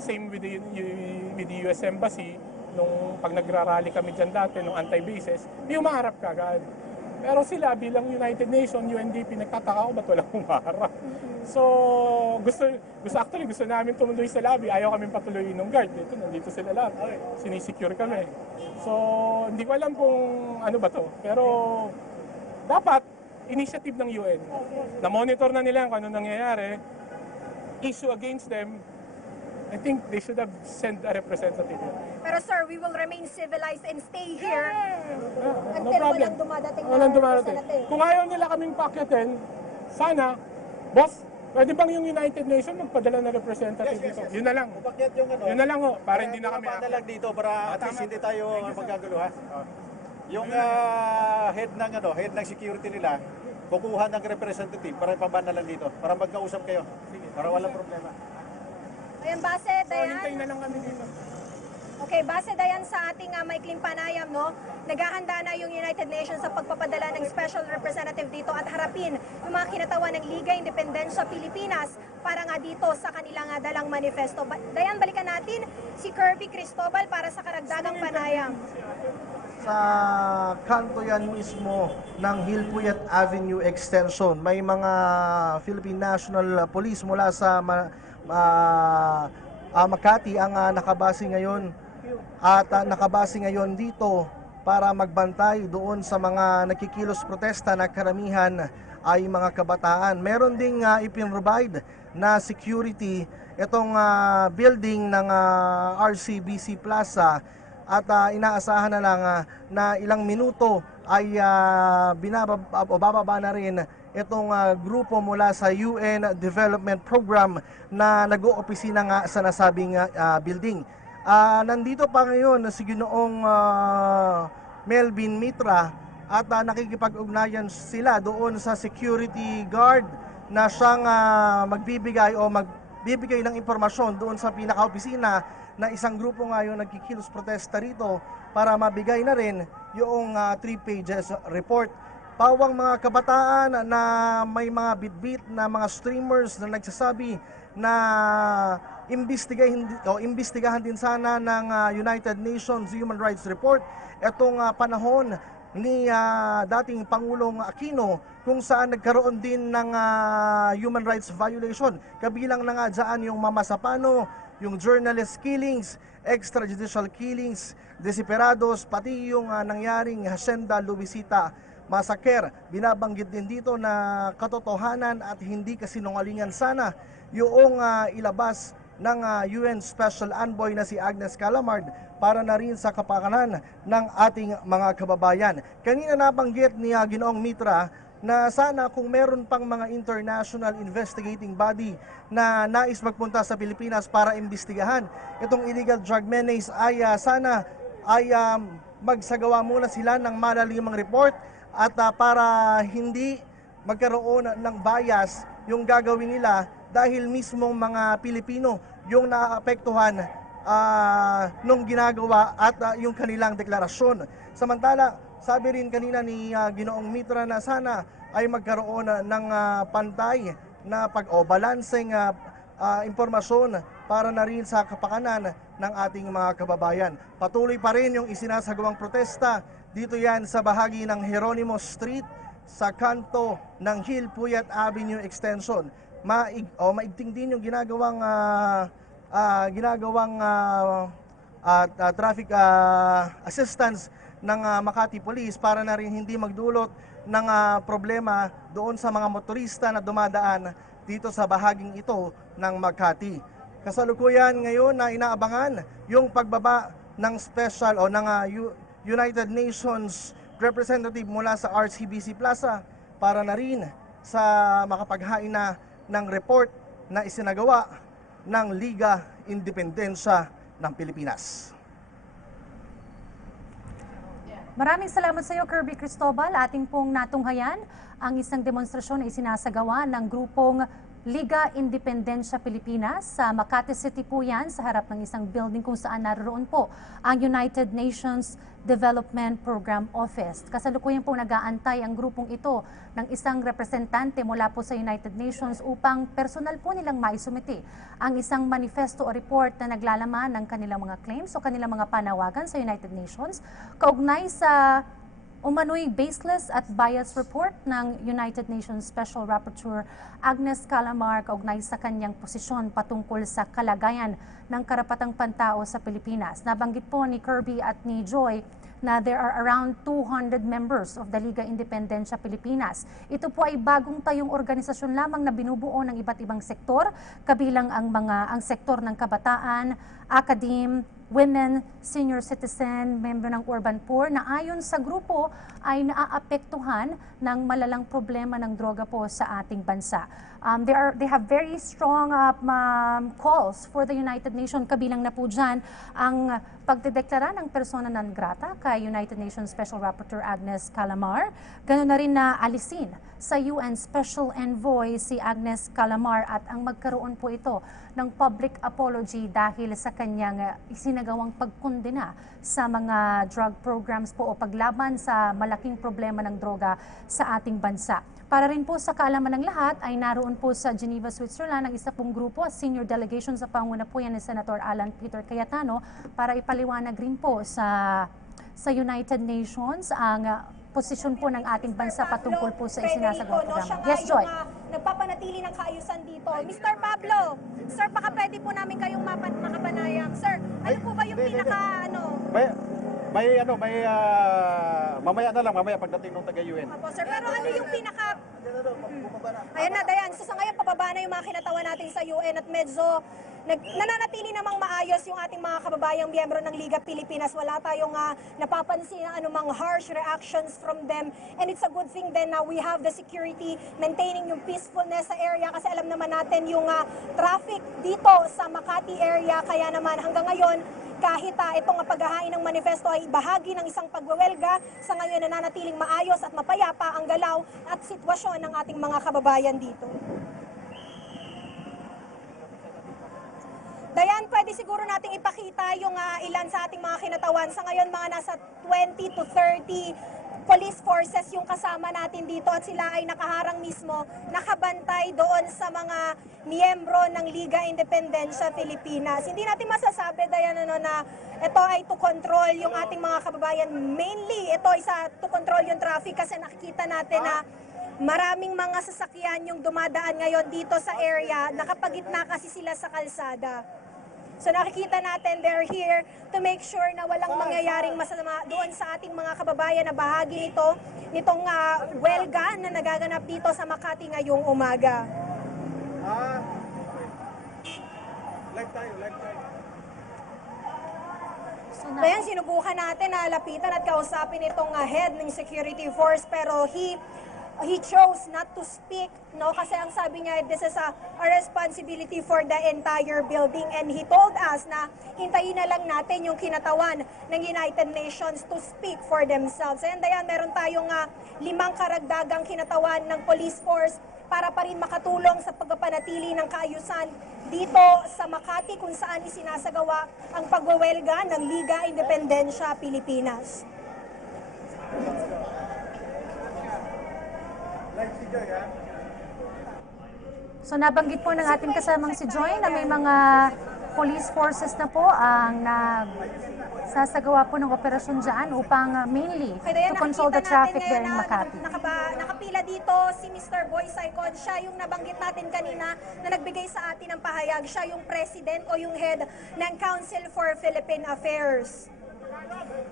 Same with the US Embassy, nung pag nagrarally kami dyan dati, nung anti-bases, di umaharap ka agad. Pero sila bilang United Nations, UNDP, nagtataka ko ba't walang umaharap. So, gusto namin tumuloy sa lobby, ayaw kami patuloyin ng guard. Dito, nandito sila lahat. Sinisecure kami. So, hindi ko alam kung ano ba to. Pero, dapat, initiative ng UN. Na-monitor na nila kung ano nangyayari. Issue against them, I think they should have sent a representative. Pero sir, we will remain civilized and stay here No until problem. walang dumadating na Walang dumarating. representative. Kung ayaw nila kaming pakyatin, sana, boss, pwede bang yung United Nations magpadala ng representative dito? Yun na lang. Umakyat yung ano. Yun na lang, para hindi na kami Kaya na lang dito para at least hindi tayo magkagulo ha. Yung head ng security nila, kukuha ng representative para ipaba na lang dito. Para magkausap kayo. Para walang problema. Ayan, base, So, Dayan. hintay na lang kami dito. Okay, base Dayan sa ating maikling panayam, no? Naghahanda na yung United Nations sa pagpapadala ng special representative dito at harapin yung mga kinatawan ng Liga Independensya Pilipinas para nga dito sa kanilang dalang manifesto. Dayan, balikan natin si Kirby Cristobal para sa karagdagang panayam. Sa kanto yan mismo ng Hilpuyat Avenue Extension, may mga Philippine National Police mula sa Makati ang nakabase ngayon at nakabase ngayon dito para magbantay doon sa mga nakikilos protesta na karamihan ay mga kabataan. Meron ding ipinrovide na security itong building ng RCBC Plaza at inaasahan na lang na ilang minuto ay bababa na rin itong grupo mula sa UN Development Program na nag-oopisina nga sa nasabing building. Nandito pa ngayon si Ginoong Melvin Mitra at nakikipag-ugnayan sila doon sa security guard na siyang magbibigay ng impormasyon doon sa pinaka-opisina na isang grupo nga yung nagkikilos protesta rito para mabigay na rin yung 3 pages report. Pawang mga kabataan na may mga bitbit na mga streamers na nagsasabi na imbestigahan din sana ng United Nations Human Rights Report itong panahon ni dating Pangulong Aquino kung saan nagkaroon din ng human rights violation. Kabilang na nga dyan yung Mama Sapano, yung journalist killings, extrajudicial killings, desesperados, pati yung nangyaring Hacienda Luisita Massacre. Binabanggit din dito na katotohanan at hindi kasinungalingan sana yung ilabas ng UN Special Envoy na si Agnes Callamard para na rin sa kapakanan ng ating mga kababayan. Kanina nabanggit ni Ginoong Mitra na sana kung meron pang mga international investigating body na nais magpunta sa Pilipinas para imbestigahan itong illegal drug menace ay sana ay magsagawa muna sila ng malalimang report at para hindi magkaroon ng bias yung gagawin nila dahil mismong mga Pilipino yung naapektuhan nung ginagawa at yung kanilang deklarasyon. Samantala, sabi rin kanina ni Ginoong Mitra na sana ay magkaroon ng pantay na balanseng impormasyon para na rin sa kapakanan ng ating mga kababayan. Patuloy pa rin yung isinasagawang protesta dito yan sa bahagi ng Jeronimo Street sa kanto ng Hilpuyat Avenue Extension. Maigting din yung ginagawang traffic assistance ng Makati Police para na rin hindi magdulot ng problema doon sa mga motorista na dumadaan dito sa bahaging ito ng Makati. Kasalukuyan ngayon na inaabangan yung pagbaba ng special o ng United Nations representative mula sa RCBC Plaza para na rin sa makapaghain na ng report na isinagawa ng Liga Independensya ng Pilipinas. Maraming salamat sa iyo, Kirby Cristobal. Ating pong natunghayan ang isang demonstrasyon na isinasagawa ng grupong Liga Independensya Pilipinas sa Makati City po yan, sa harap ng isang building kung saan naroon po ang United Nations Development Program Office. Kasalukuyan po nag-aantay ang grupong ito ng isang representante mula po sa United Nations upang personal po nilang maisumiti ang isang manifesto o report na naglalaman ng kanilang mga claims o kanilang mga panawagan sa United Nations kaugnay sa umano'y baseless at biased report ng United Nations Special Rapporteur Agnes Calamar kaugnay sa kanyang posisyon patungkol sa kalagayan ng karapatang pantao sa Pilipinas. Nabanggit po ni Kirby at ni Joy na there are around 200 members of the Liga Independensya Pilipinas. Ito po ay bagong tayong organisasyon lamang na binubuo ng iba't ibang sektor, kabilang ang sektor ng kabataan, academe, women, senior citizen, member ng urban poor na ayon sa grupo ay naaapektuhan ng malalang problema ng droga po sa ating bansa. They have very strong calls for the United Nations. Kabilang na po dyan ang pagdedeklara ng persona non grata kay United Nations Special Rapporteur Agnes Calamar. Ganoon na rin na alisin sa UN Special Envoy si Agnes Calamar at ang magkaroon po ito ng public apology dahil sa kanyang isinagawang pagkondena sa mga drug programs po o paglaban sa malaking problema ng droga sa ating bansa. Para rin po sa kaalaman ng lahat ay naroon po sa Geneva, Switzerland ang isa pong grupo, senior delegation sa panguna po yan ni Senator Alan Peter Cayetano para ipaliwanag rin po sa United Nations ang posisyon po ng ating bansa patungkol po sa isinasagawang programa. Yes, Joy. Nagpapanatili ng kaayusan dito. Mr. Pablo, sir, baka pwede po namin kayong makapanayam. Sir, ano po ba yung Mamaya na lang, mamaya pagdating ng taga-UN. Opo, sir, pero ano yung Ayan na, Dayan. So sa ngayon, pababa na yung mga kinatawa natin sa UN at medyo nananatili namang maayos yung ating mga kababayang miyembro ng Liga Pilipinas. Wala tayong napapansin na anumang harsh reactions from them. And it's a good thing then na we have the security, maintaining yung peacefulness sa area kasi alam naman natin yung traffic dito sa Makati area. Kaya naman hanggang ngayon, kahit itong paghahain ng manifesto ay bahagi ng isang pagwewelga, sa ngayon nananatiling maayos at mapayapa ang galaw at sitwasyon ng ating mga kababayan dito. Dayan, pwede siguro nating ipakita yung ilan sa ating mga kinatawan. Sa ngayon, mga nasa 20 to 30 police forces yung kasama natin dito at sila ay nakaharang mismo, nakabantay doon sa mga miyembro ng Liga Independensya Pilipinas. Hindi natin masasabi, Dayan, na ito ay to control yung ating mga kababayan. Mainly, ito ay to control yung traffic kasi nakikita natin na maraming mga sasakyan yung dumadaan ngayon dito sa area, nakapagitna kasi sila sa kalsada. So nakikita natin they're here to make sure na walang mangyayaring masama doon sa ating mga kababayan na bahagi nitong welga na nagaganap dito sa Makati ngayong umaga. Live tayo. Ayan, sinubukan natin na lapitan at kausapin itong head ng security force pero he chose not to speak, no? Kasi ang sabi niya, this is a responsibility for the entire building. And he told us na hintayin na lang natin yung kinatawan ng United Nations to speak for themselves. And ayan, meron tayong 5 karagdagang kinatawan ng police force para pa rin makatulong sa pagpapanatili ng kaayusan dito sa Makati kung saan isinasagawa ang pagwewelga ng Liga Independensya Pilipinas. So nabanggit po ng ating kasamang si Joy na may mga police forces na po ang nagsasagawa po ng operasyon dyan upang mainly to control the traffic there in Makati. Nakapila dito si Mr. Boy Saicon. Siya yung nabanggit natin kanina na nagbigay sa atin ng pahayag. Siya yung president o yung head ng Council for Philippine Affairs.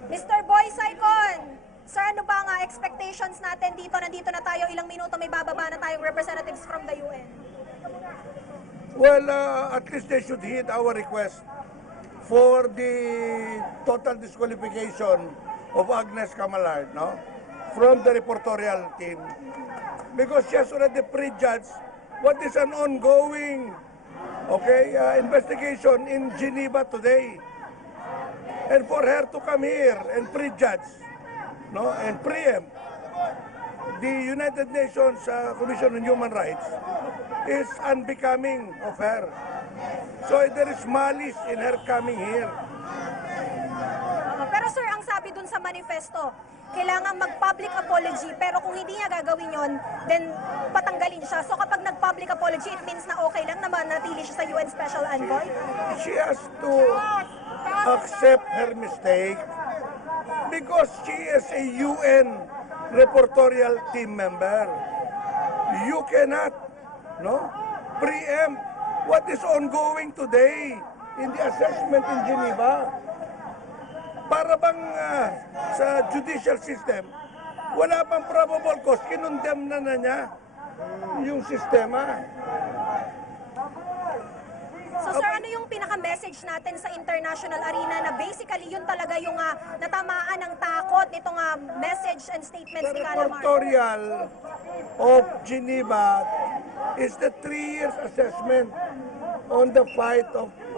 Mr. Boy Saicon, sir, ano ba ang expectations natin dito? Nandito na tayo, ilang minuto may bababa na tayong representatives from the UN. Well, at least they should heed our request for the total disqualification of Agnes Calamar, no, from the reportorial team, because she has already prejudged what is an ongoing investigation in Geneva today. And for her to come here and prejudge, no, and preempt the United Nations Commission on Human Rights is unbecoming of her. So there is malice in her coming here. Pero sir, ang sabi dun sa manifesto, kailangan mag-public apology, pero kung hindi niya gagawin yon, then patanggalin siya. So kapag nag-public apology, it means na okay lang naman natili siya sa UN Special Envoy? She has to accept her mistake because she is a UN reportorial team member. You cannot preempt what is ongoing today in the assessment in Geneva. Para bang sa judicial system, wala pang probable cause, kinondemn na niya yung sistema. So sir, ano yung pinaka-message natin sa international arena na basically yun talaga yung natamaan ng takot nitong message and statements The ni Calamar? reportorial of Geneva is the 3 years assessment on the fight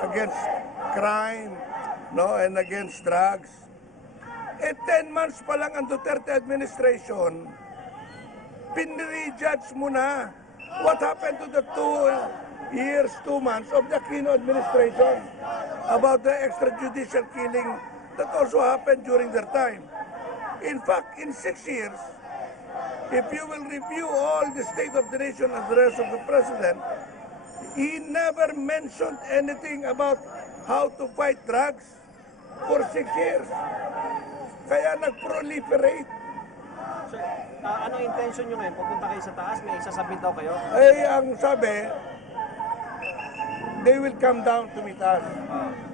against crime, and against drugs. 10 months pa lang ang Duterte administration, pinrejudge mo na. What happened to the 2 years, 2 months of the Aquino administration about the extrajudicial killing that also happened during their time? In fact, in 6 years, if you will review all the State of the Nation address of the President, he never mentioned anything about how to fight drugs for 6 years. Kaya nag-proliferate. Sir, anong intention nyo ngayon? Pupunta kayo sa taas? May isasabit daw kayo? Ang sabi, they will come down to meet us.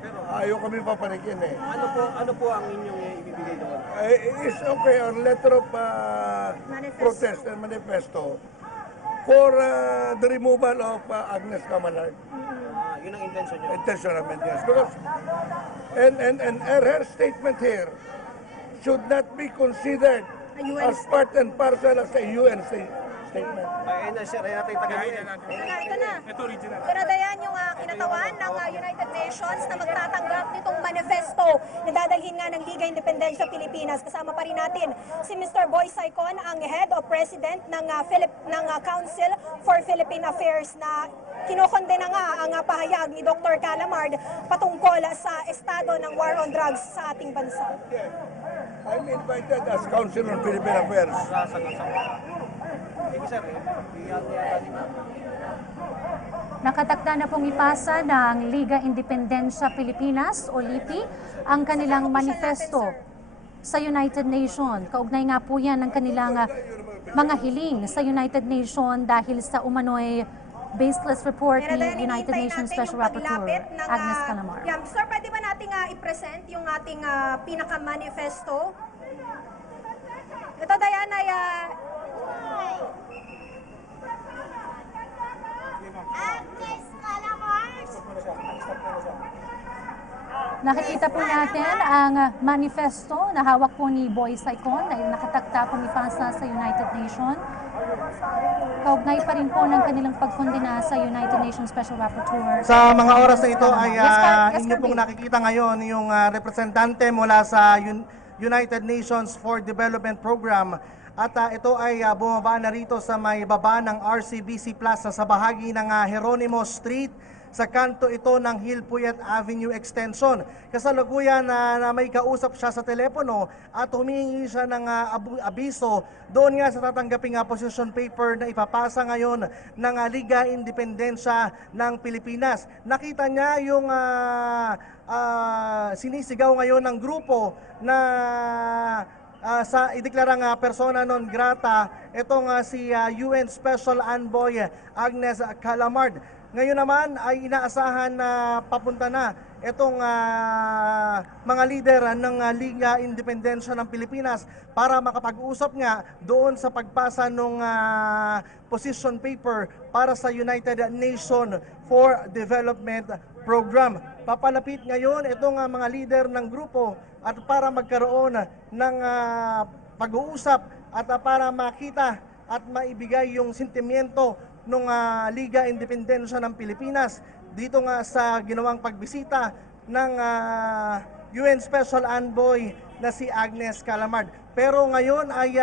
Pero Ayaw kami papanikin eh. ano po ang inyong ibibigay doon? It's okay, a letter of protest and manifesto for the removal of Agnes Kamalard. Yun ang intention nyo? Intention namin, yes. Because, and her statement here should not be considered as part and parcel as a UN statement. Ayun na sir, ayun natin tagayin. Ito na. Ito original. Ito na dayan yung kinatawan ng United Nations na magtatanggap nitong manifesto na dadalhin nga ng Liga Independensya Pilipinas. Kasama pa rin natin si Mr. Boy Saicon, ang Head of President ng Council for Philippine Affairs na kinokondena nga ang pahayag ni Dr. Calamard patungkol sa estado ng war on drugs sa ating bansa. I'm invited as Council on Philippine Affairs. Sige sir, Nakatakda na pong ipasa ng Liga Independensya Pilipinas o LIPI ang kanilang manifesto sa United Nations. Kaugnay nga po yan ng kanilang mga hiling sa United Nations dahil sa umano'y baseless report ni United Nations Special Rapporteur Agnes Calamar. Sir, pwede ba natin i-present yung ating pinaka-manifesto? Ito, Diana, Agnes Calamar! Nakikita po natin ang manifesto na hawak po ni Boy Saicon na nakatakda pong ipasa sa United Nations. Kaugnay pa rin po ng kanilang pagkondena sa United Nations Special Rapporteur. Sa mga oras na ito ay Yes, inyo pong Kirby. nakikita ngayon yung representante mula sa United Nations for Development Program. At ito ay bumaba na rito sa may baba ng RCBC Plaza sa bahagi ng Jeronimo Street sa kanto ito ng Hilpuyat Avenue Extension. Kasalukuyan na may kausap siya sa telepono at humingi siya ng abiso doon nga sa tatanggaping position paper na ipapasa ngayon ng Liga Independensya ng Pilipinas. Nakita niya yung sinisigaw ngayon ng grupo na sa ideklarang persona non grata itong si UN Special Envoy Agnes Calamard. Ngayon naman ay inaasahan na papunta na itong mga lider ng Liga Independensya ng Pilipinas para makapag-usap nga doon sa pagpasa ng position paper para sa United Nations for Development Program. Papalapit ngayon itong mga lider ng grupo at para magkaroon ng pag-uusap at para makita at maibigay yung sentimiento ng Liga Independensya ng Pilipinas dito nga sa ginawang pagbisita ng UN Special Envoy na si Agnes Calamard. Pero ngayon ay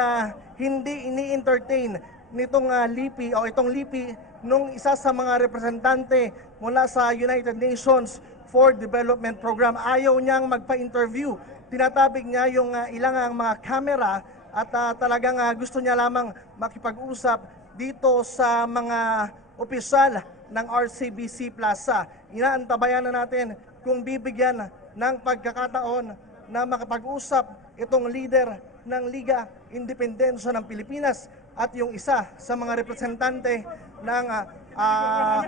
hindi ini-entertain nitong lipi o itong lipi nung isa sa mga representante mula sa United Nations for Development Program. Ayaw niyang magpa-interview. Tinatabig niya yung ilang mga kamera at talagang gusto niya lamang makipag-usap dito sa mga opisyal ng RCBC Plaza. Inaantabayan na natin kung bibigyan ng pagkakataon na makapag-usap itong leader ng Liga Independensya ng Pilipinas at yung isa sa mga representante ng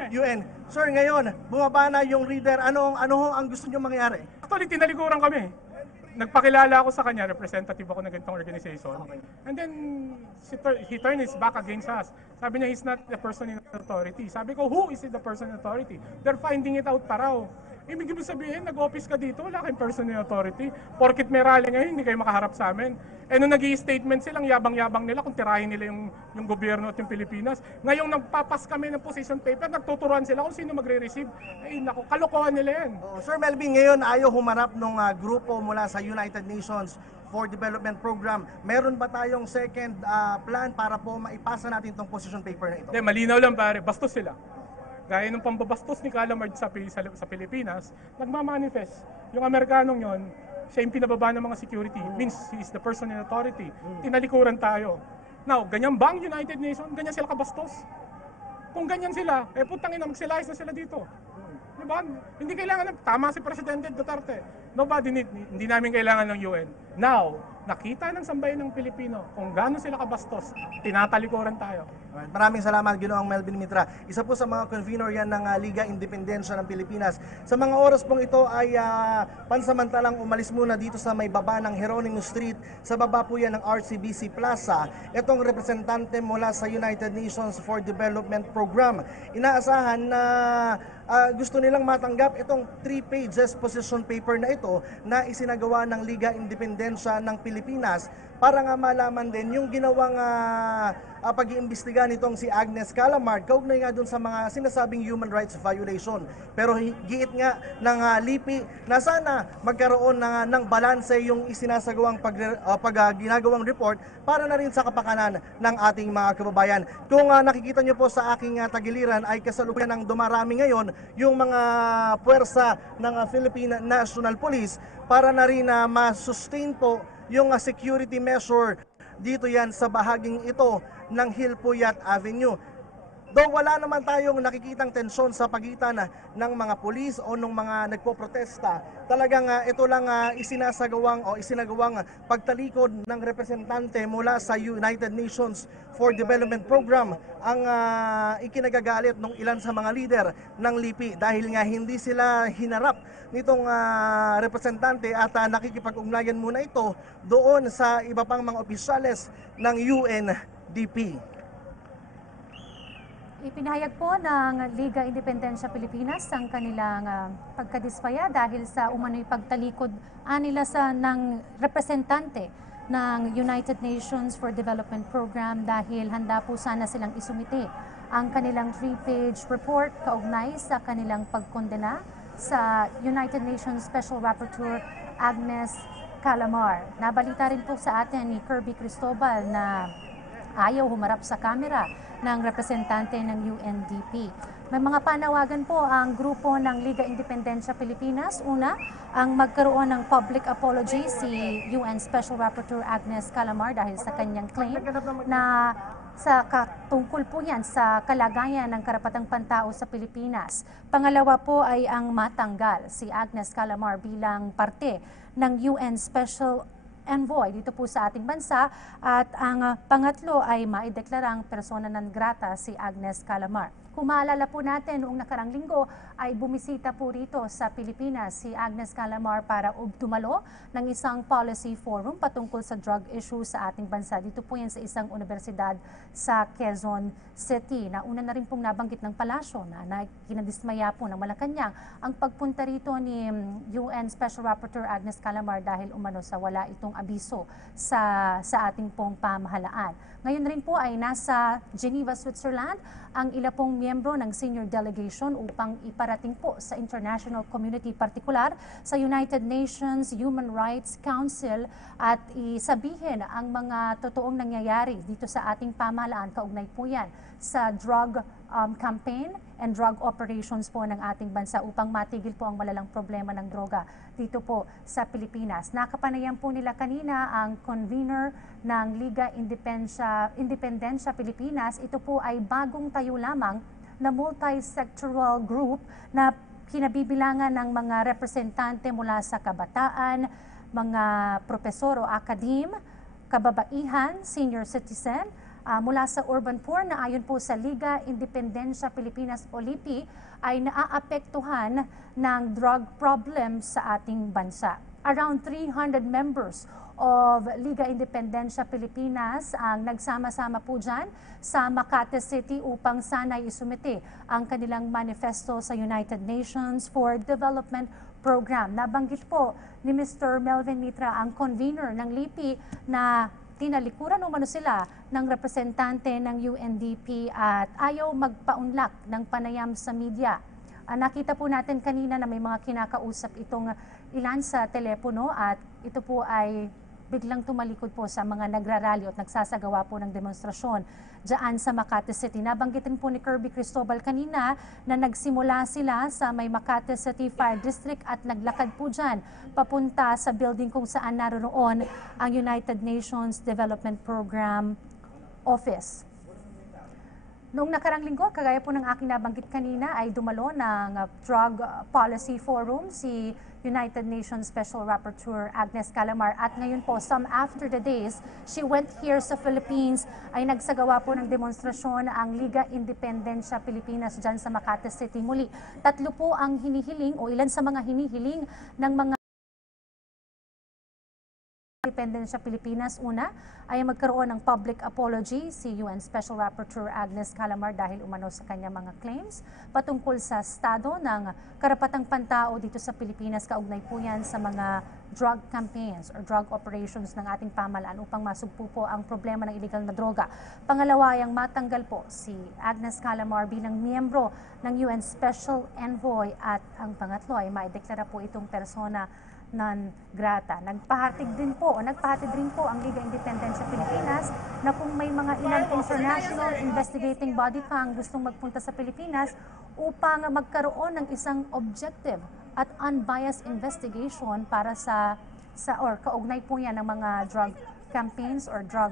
UN. Sir, ngayon, bumaba na yung leader. Ano ang gusto niyo mangyari? Actually, tinalikuran kami. Nagpakilala ako sa kanya, representative ako ng ganitong organization. And then, he turned his back against us. Sabi niya, he's not the person in authority. Sabi ko, who is the person in authority? They're finding it out pa raw. Ibig sabihin, nag-office ka dito, wala kayong person in authority. Porkit may rally ngayon, hindi kayo makaharap sa amin. Eh nung nag-i-statement silang yabang-yabang nila kung tirahin nila yung gobyerno at yung Pilipinas. Ngayong nagpapas kami ng position paper, nagtuturuan sila kung sino magre-receive. Eh naku, kalokohan nila yan. Sir Melvin, ngayon ayaw humarap ng grupo mula sa United Nations for Development Program. Meron ba tayong second plan para po maipasa natin itong position paper na ito? Hindi, malinaw lang pare, bastos sila. Gaya ng pambabastos ni Calamard sa Pilipinas, nagmamanifest. Yung Amerikanong yon, siya yung pinababa ng mga security. Means he is the person in authority. Tinalikuran tayo. Now, ganyan ba ang United Nations? Ganyan sila kabastos? Kung ganyan sila, eh putang ina, magsilayas na sila dito. Diba? Hindi kailangan tama si Presidente Duterte. Hindi namin kailangan ng UN. Now, nakita ng sambayan ng Pilipino kung gaano sila kabastos, tinatalikuran tayo. Maraming salamat, Ginoong Melvin Mitra. Isa po sa mga convener yan ng Liga Independensya ng Pilipinas. Sa mga oras pong ito ay pansamantalang umalis muna dito sa may baba ng Jeronimo Street. Sa baba po yan ng RCBC Plaza. Itong representante mula sa United Nations for Development Program. Inaasahan na gusto nilang matanggap itong 3 pages position paper na ito na isinagawa ng Liga Independensya ng Pilipinas para nga malaman din yung ginawang pag-iimbestiga nitong si Agnes Calamard kaugnay nga dun sa mga sinasabing human rights violation. Pero giit nga ng lipi na sana magkaroon ng balanse yung isinasagawang ginagawang report para na rin sa kapakanan ng ating mga kababayan. Kung nakikita nyo po sa aking tagiliran ay kasalukuyan ng dumarami ngayon yung mga puwersa ng Philippine National Police para na rin ma-sustain po yung security measure dito yan sa bahaging ito ng Hilpuyat Avenue. Though wala naman tayong nakikitang tensyon sa pagitan ng mga pulis o ng mga nagpoprotesta, talagang ito lang isinagawang pagtalikod ng representante mula sa United Nations for Development Program ang ikinagagalit ng ilan sa mga leader ng LIPI dahil nga hindi sila hinarap nitong representante at nakikipag-ugnayan muna ito doon sa iba pang mga opisyales ng UNDP. Ipinahayag po ng Liga Independensya Pilipinas ang kanilang pagkadismaya dahil sa umano'y pagtalikod nila ng representante ng United Nations for Development Program dahil handa po sana silang isumite ang kanilang 3-page report kaugnay sa kanilang pagkondena sa United Nations Special Rapporteur Agnes Calamard. Nabalita rin po sa atin ni Kirby Cristobal na ayaw humarap sa kamera ng representante ng UNDP. May mga panawagan po ang grupo ng Liga Independensya Pilipinas. Una, ang magkaroon ng public apology si UN Special Rapporteur Agnes Calamard dahil sa kanyang claim na tungkol po yan sa kalagayan ng karapatang pantao sa Pilipinas. Pangalawa po ay ang matanggal si Agnes Calamard bilang parte ng UN Special Envoy dito po sa ating bansa at ang pangatlo ay maideklarang persona non grata si Agnes Calamard. Kung maalala po natin, noong nakarang linggo ay bumisita po rito sa Pilipinas si Agnes Calamard para dumalo ng isang policy forum patungkol sa drug issue sa ating bansa. Dito po yan sa isang universidad sa Quezon City. Nauna na rin pong nabanggit ng palasyo na kinadismaya po ng Malacanang ang pagpunta rito ni UN Special Rapporteur Agnes Calamard dahil umano sa wala itong abiso sa ating pong pamahalaan. Ngayon rin po ay nasa Geneva, Switzerland ang ila pong miyembro ng senior delegation upang iparating po sa international community, partikular sa United Nations Human Rights Council, at isabihin ang mga totoong nangyayari dito sa ating pamahalaan. Kaugnay po yan sa drug campaign and drug operations po ng ating bansa upang matigil po ang malalang problema ng droga dito po sa Pilipinas. Nakapanayam po nila kanina ang convener ng Liga Independencia Pilipinas. Ito po ay bagong tayo lamang na multi-sectoral group na kinabibilangan ng mga representante mula sa kabataan, mga profesor o akadim, kababaihan, senior citizen, mula sa urban poor na ayon po sa Liga Independencia Pilipinas o LIPI ay naaapektuhan ng drug problem sa ating bansa. Around 300 members of Liga Independencia Pilipinas ang nagsama-sama po dyan sa Makati City upang sana'y isumite ang kanilang manifesto sa United Nations for Development Program. Nabanggit po ni Mr. Melvin Mitra, ang convener ng LIPI, na tinalikuran umano sila ng representante ng UNDP at ayaw magpaunlak ng panayam sa media. Nakita po natin kanina na may mga kinakausap itong ilan sa telepono at ito po ay biglang tumalikod po sa mga nagrarally at nagsasagawa po ng demonstrasyon dyan sa Makati City. Nabanggitin po ni Kirby Cristobal kanina na nagsimula sila sa may Makati City Fire District at naglakad po dyan papunta sa building kung saan naroon ang United Nations Development Program Office. Noong nakarang linggo, kagaya po ng aking nabanggit kanina, ay dumalo ng Drug Policy Forum si United Nations Special Rapporteur Agnes Calamar. At ngayon po, some after the days, she went here sa Philippines, ay nagsagawa po ng demonstrasyon ang Liga Independencia Pilipinas dyan sa Makati City. Muli, 3 po ang hinihiling o ilan sa mga hinihiling ng mga Independencia Pilipinas. Una ay magkaroon ng public apology si UN Special Rapporteur Agnes Calamar dahil umano sa kanya mga claims patungkol sa estado ng karapatang pantao dito sa Pilipinas. Kaugnay po yan sa mga drug campaigns or drug operations ng ating pamahalaan upang masugpo po ang problema ng illegal na droga. Pangalawa, ay ang matanggal po si Agnes Calamar bilang miyembro ng UN Special Envoy, at ang pangatlo ay maideklara po itong persona non grata. Nagpahatid rin po ang Liga Independencia Pilipinas na kung may mga ilang international investigating body pang gustong magpunta sa Pilipinas upang magkaroon ng isang objective at unbiased investigation para sa or kaugnay po yan ng mga drug campaigns or drug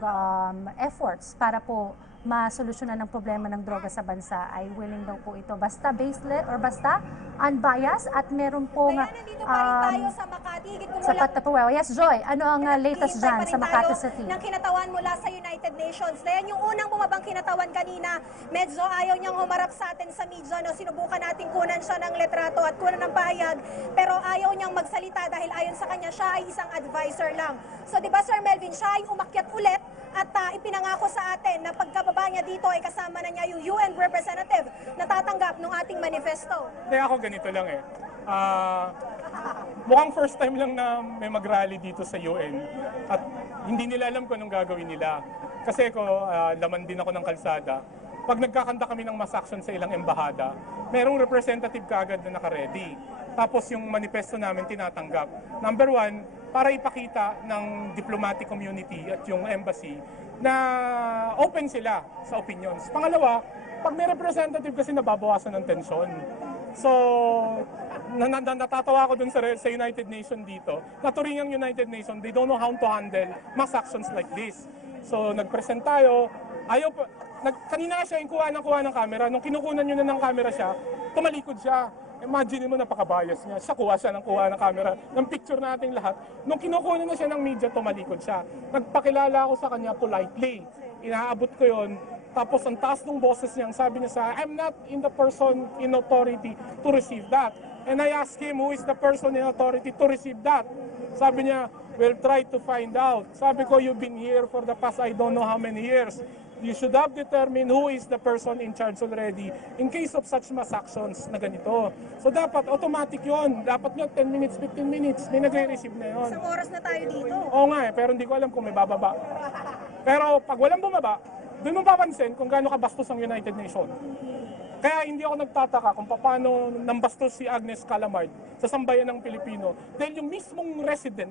efforts para po masolusyonan ng problema ng droga sa bansa, ay willing daw po ito. Basta baseless or basta unbiased at meron pong Kaya nandito pa rin tayo sa Makati. Higit sapat na po. Yes, Joy, ano ang latest dyan sa Makati City? Ng kinatawan mula sa United Nations. Dahil yung unang bumabang kinatawan kanina, medyo ayaw niyang humarap sa atin sa media. No? Sinubukan natin kunan siya ng letrato at kunan ng pahayag, pero ayaw niyang magsalita dahil ayon sa kanya, siya ay isang advisor lang. So di ba, Sir Melvin, siya ay umakyat ulit at ipinangako sa atin na pagkababa niya dito ay kasama na niya yung UN representative na tatanggap ng ating manifesto. Hindi, ako ganito lang eh. Mukhang first time lang na may mag-rally dito sa UN at hindi nila alam kung anong gagawin nila. Kasi ko, laman din ako ng kalsada. Pag nagkakanta kami ng mass action sa ilang embahada, merong representative kaagad na naka-ready. Tapos yung manifesto namin tinatanggap. Number 1, para ipakita ng diplomatic community at yung embassy na open sila sa opinions. Pangalawa, pag may representative kasi nababawasan ng tensyon. So, natatawa ako dun sa United Nations dito. Naturing ang United Nations, they don't know how to handle mass actions like this. So, nag-present tayo. Kanina siya yung kuha ng camera. Nung kinukunan nyo na ng camera siya, tumalikod siya. Imagine mo, napaka-bias niya. Kuha siya ng camera, ng picture nating lahat. Nung kinukunan na siya ng media, tumalikod siya. Nagpakilala ako sa kanya politely. Inaabot ko yon. Tapos ang taas ng boses niya, sabi niya sa I'm not in the person in authority to receive that. And I asked him, who is the person in authority to receive that? Sabi niya, we'll try to find out. Sabi ko, you've been here for the past I don't know how many years. You should have determined who is the person in charge already in case of such mass actions na ganito. So dapat automatic yon. Dapat nga 10 minutes, 15 minutes, may nagre-receive na yon. Isang oras na tayo dito. Oo nga pero hindi ko alam kung may bababa. Pero pag walang bumaba, doon mo papansin kung gaano kabastos ang United Nations. Kaya hindi ako nagtataka kung paano nambastos si Agnes Calamard sa sambayan ng Pilipino. Dahil yung mismong resident,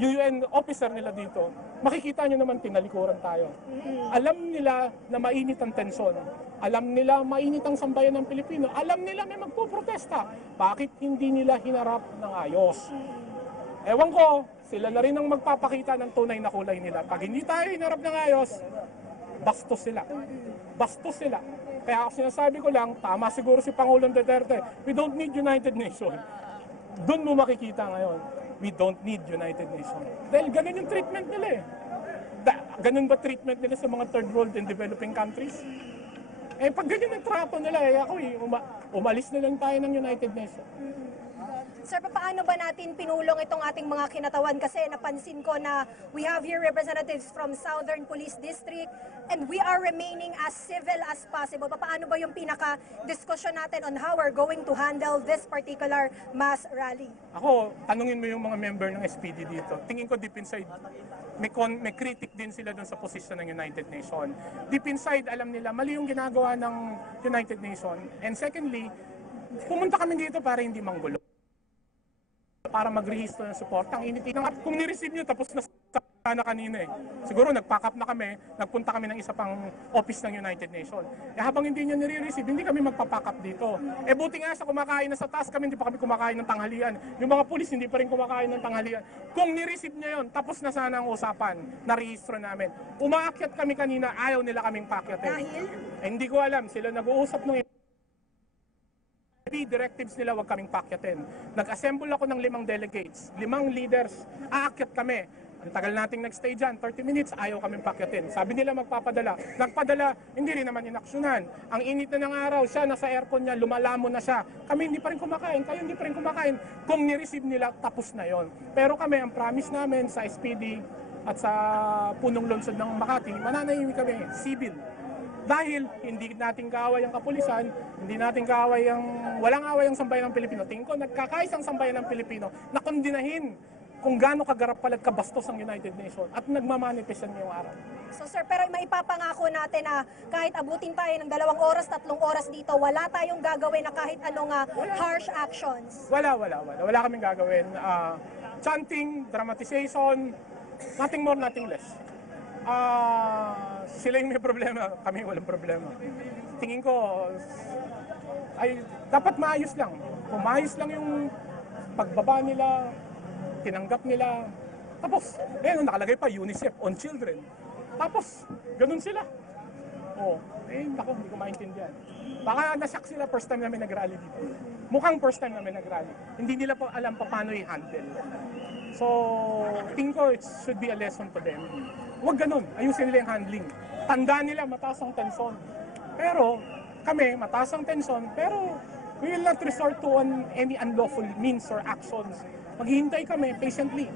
UN officer nila dito, makikita nyo naman tinalikuran tayo. Alam nila na mainit ang tensyon. Alam nila mainit ang sambayan ng Pilipino. Alam nila may magpuprotesta. Bakit hindi nila hinarap ng ayos? Ewan ko, sila na rin ang magpapakita ng tunay na kulay nila. Pag hindi tayo hinarap ng ayos, bastos sila. Bastos sila. Kaya ako sinasabi ko lang, tama siguro si Pangulong Duterte, we don't need United Nations. Doon mo makikita ngayon, we don't need United Nations. Dahil ganun yung treatment nila eh. Ganun ba treatment nila sa mga third world and developing countries? Eh pag ganyan ang trato nila, ako umalis na lang tayo ng United Nations. Sir, paano ba natin pinulong itong ating mga kinatawan? Kasi napansin ko na we have here representatives from Southern Police District and we are remaining as civil as possible. Paano ba yung pinaka-discussion natin on how we're going to handle this particular mass rally? Ako, tanungin mo yung mga member ng SPD dito. Tingin ko deep inside, may critic din sila dun sa posisyon ng United Nations. Deep inside, alam nila, mali yung ginagawa ng United Nations. And secondly, pumunta kami dito para hindi manggulo. Para mag-rehistro ng support. Ang init ng kung ni-receive nyo, tapos na sana kanina eh. Siguro nag-pack up na kami, nagpunta kami ng isa pang office ng United Nations. Eh habang hindi nyo nire-receive, hindi kami magpa-pack up dito. Eh buti nga sa kumakain na sa taas kami, hindi pa kami kumakain ng tanghalian. Yung mga pulis hindi pa rin kumakain ng tanghalian. Kung ni-receive nyo yun, tapos na sana ang usapan, na-rehistro namin. Umaakyat kami kanina, ayaw nila kaming pakyatin. Dahil? Eh, hindi ko alam, sila nag-uusap nung directives nila, wag kaming pakyatin. Nag-assemble ako ng 5 delegates, 5 leaders, aakyat kami. Ang tagal nating nag-stay dyan, 30 minutes, ayaw kaming pakyatin. Sabi nila magpapadala. Nagpadala, hindi rin naman inaksyonan. Ang init na ng araw, siya nasa aircon niya, lumalamon na siya. Kami hindi pa rin kumakain, kayo hindi pa rin kumakain. Kung ni-receive nila, tapos na yon. Pero kami, ang promise namin sa SPD at sa punong lungsod ng Makati, mananahimik kami, civil. Dahil hindi natin kaaway ang kapulisan, hindi natin kaaway walang away ang sambayan ng Pilipino. Tingin ko, nagkakaisang sambayan ng Pilipino na kondinahin kung gaano kagarap pala at kabastos ang United Nations at nagmamanifest yan ngayong araw. So sir, pero maipapangako natin na kahit abutin tayo ng 2 oras, 3 oras dito, wala tayong gagawin na kahit anong harsh actions. Wala kaming gagawin. Chanting, dramatization, nothing more, nothing less. Sila yung may problema, kami walang problema. Tingin ko, ay dapat maayos lang. Kung maayos lang yung pagbaba nila, tinanggap nila, tapos, nakalagay pa UNICEF on children. Tapos, ganun sila. Naku, hindi ko maintindihan. Baka nasyak sila first time namin nag-rally dito. Mukhang first time namin nag-rally. Hindi nila pa alam paano i-handle. So, tingin ko it should be a lesson to them. Huwag ganun, ayusin nila yung handling. Tandaan nila, mataas ang tensyon. Pero, kami, mataas ang tensyon, pero we will not resort to any unlawful means or actions. Maghihintay kami patiently.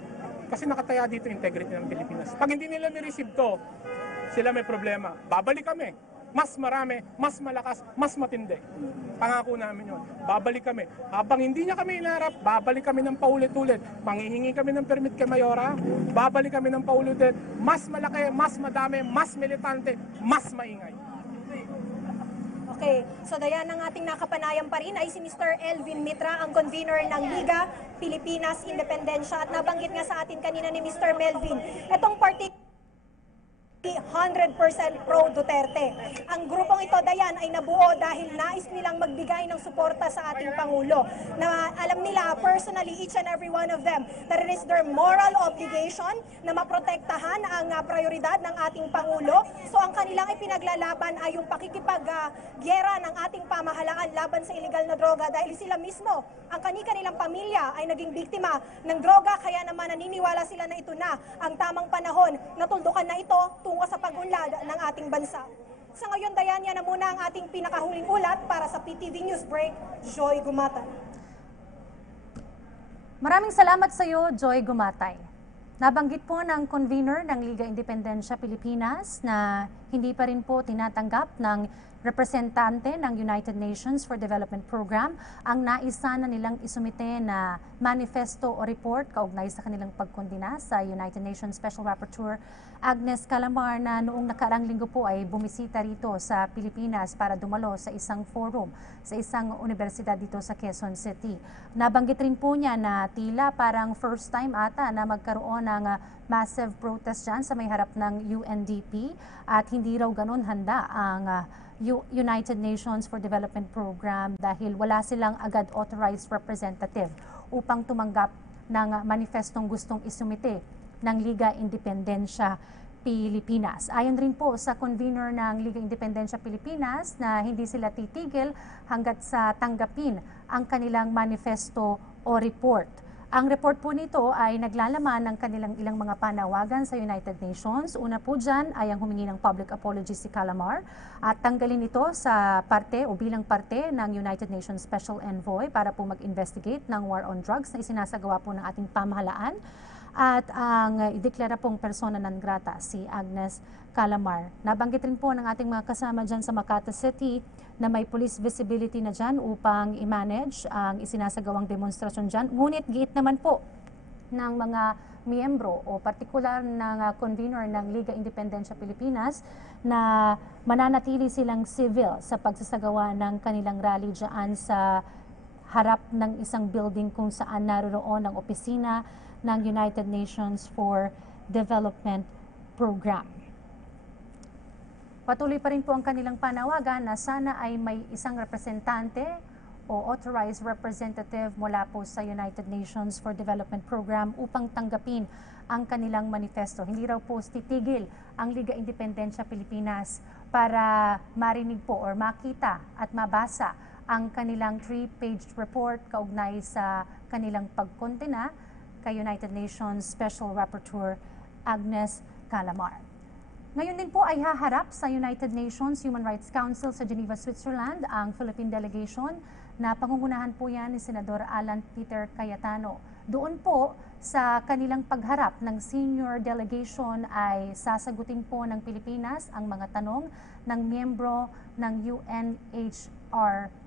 Kasi nakataya dito yung integrity ng Pilipinas. Pag hindi nila ni-receive to, sila may problema. Babalik kami. Mas marami, mas malakas, mas matindi. Pangako namin yun. Babalik kami. Habang hindi niya kami inaharap, babalik kami ng paulit-ulit. Manghihingi kami ng permit kay Mayora, babalik kami ng paulit-ulit. Mas malaki, mas madami, mas militante, mas maingay. Okay, so dayan ang ating nakapanayam pa rin ay si Mr. Elvin Mitra, ang convener ng Liga Pilipinas Independensya. At nabanggit nga sa atin kanina ni Mr. Melvin, itong 100% pro-Duterte. Ang grupong ito, Dayan, ay nabuo dahil nais nilang magbigay ng suporta sa ating Pangulo. Na alam nila, personally, each and every one of them, that it is their moral obligation na maprotektahan ang prioridad ng ating Pangulo. So ang kanilang ipinaglalaban ay yung pakikipag-gyera ng ating pamahalaan laban sa illegal na droga dahil sila mismo, ang kanilang pamilya ay naging biktima ng droga, kaya naman naniniwala sila na ito na ang tamang panahon na tuldukan na ito tungo sa pag-unlad ng ating bansa. Sa ngayon, Dayan, yan na muna ang ating pinakahuling ulat para sa PTV News Break. Joy Gumatay. Maraming salamat sa iyo, Joy Gumatay. Nabanggit po ng convener ng Liga Independensya Pilipinas na Hindi pa rin po tinatanggap ng representante ng United Nations for Development Program ang naisa na nilang isumite na manifesto o report kaugnay sa kanilang pagkondena sa United Nations Special Rapporteur Agnes Calamar na noong nakaraang linggo po ay bumisita rito sa Pilipinas para dumalo sa isang forum sa isang universidad dito sa Quezon City. Nabanggit rin po niya na tila parang first time ata na magkaroon ng massive protest dyan sa may harap ng UNDP at hindi raw ganun handa ang United Nations for Development Program dahil wala silang agad authorized representative upang tumanggap ng manifestong gustong isumite ng Liga Independensya Pilipinas. Ayon rin po sa convener ng Liga Independensya Pilipinas na hindi sila titigil hanggat sa tanggapin ang kanilang manifesto o report. Ang report po nito ay naglalaman ng kanilang ilang mga panawagan sa United Nations. Una po dyan ay ang humingi ng public apology si Calamar at tanggalin ito sa parte o bilang parte ng United Nations Special Envoy para po mag-investigate ng war on drugs na isinasagawa po ng ating pamahalaan. At ang ideklara pong persona non grata si Agnes Calamar. Nabanggit rin po ng ating mga kasama dyan sa Makati City na may police visibility na dyan upang i-manage ang isinasagawang demonstrasyon dyan. Ngunit giit naman po ng mga miyembro o partikular ng convener ng Liga Independensya Pilipinas na mananatili silang civil sa pagsasagawa ng kanilang rally dyan sa harap ng isang building kung saan naroon ang opisina ng United Nations for Development Program. Patuloy pa rin po ang kanilang panawagan na sana ay may isang representante o authorized representative mula po sa United Nations for Development Program upang tanggapin ang kanilang manifesto. Hindi raw po titigil ang Liga Independensya Pilipinas para marinig po or makita at mabasa ang kanilang 3-page report kaugnay sa kanilang pagkondena kay United Nations Special Rapporteur Agnes Calamar. Ngayon din po ay haharap sa United Nations Human Rights Council sa Geneva, Switzerland ang Philippine delegation na pangungunahan po yan ni Senador Alan Peter Cayetano. Doon po sa kanilang pagharap ng senior delegation ay sasagutin po ng Pilipinas ang mga tanong ng miyembro ng UNHRC.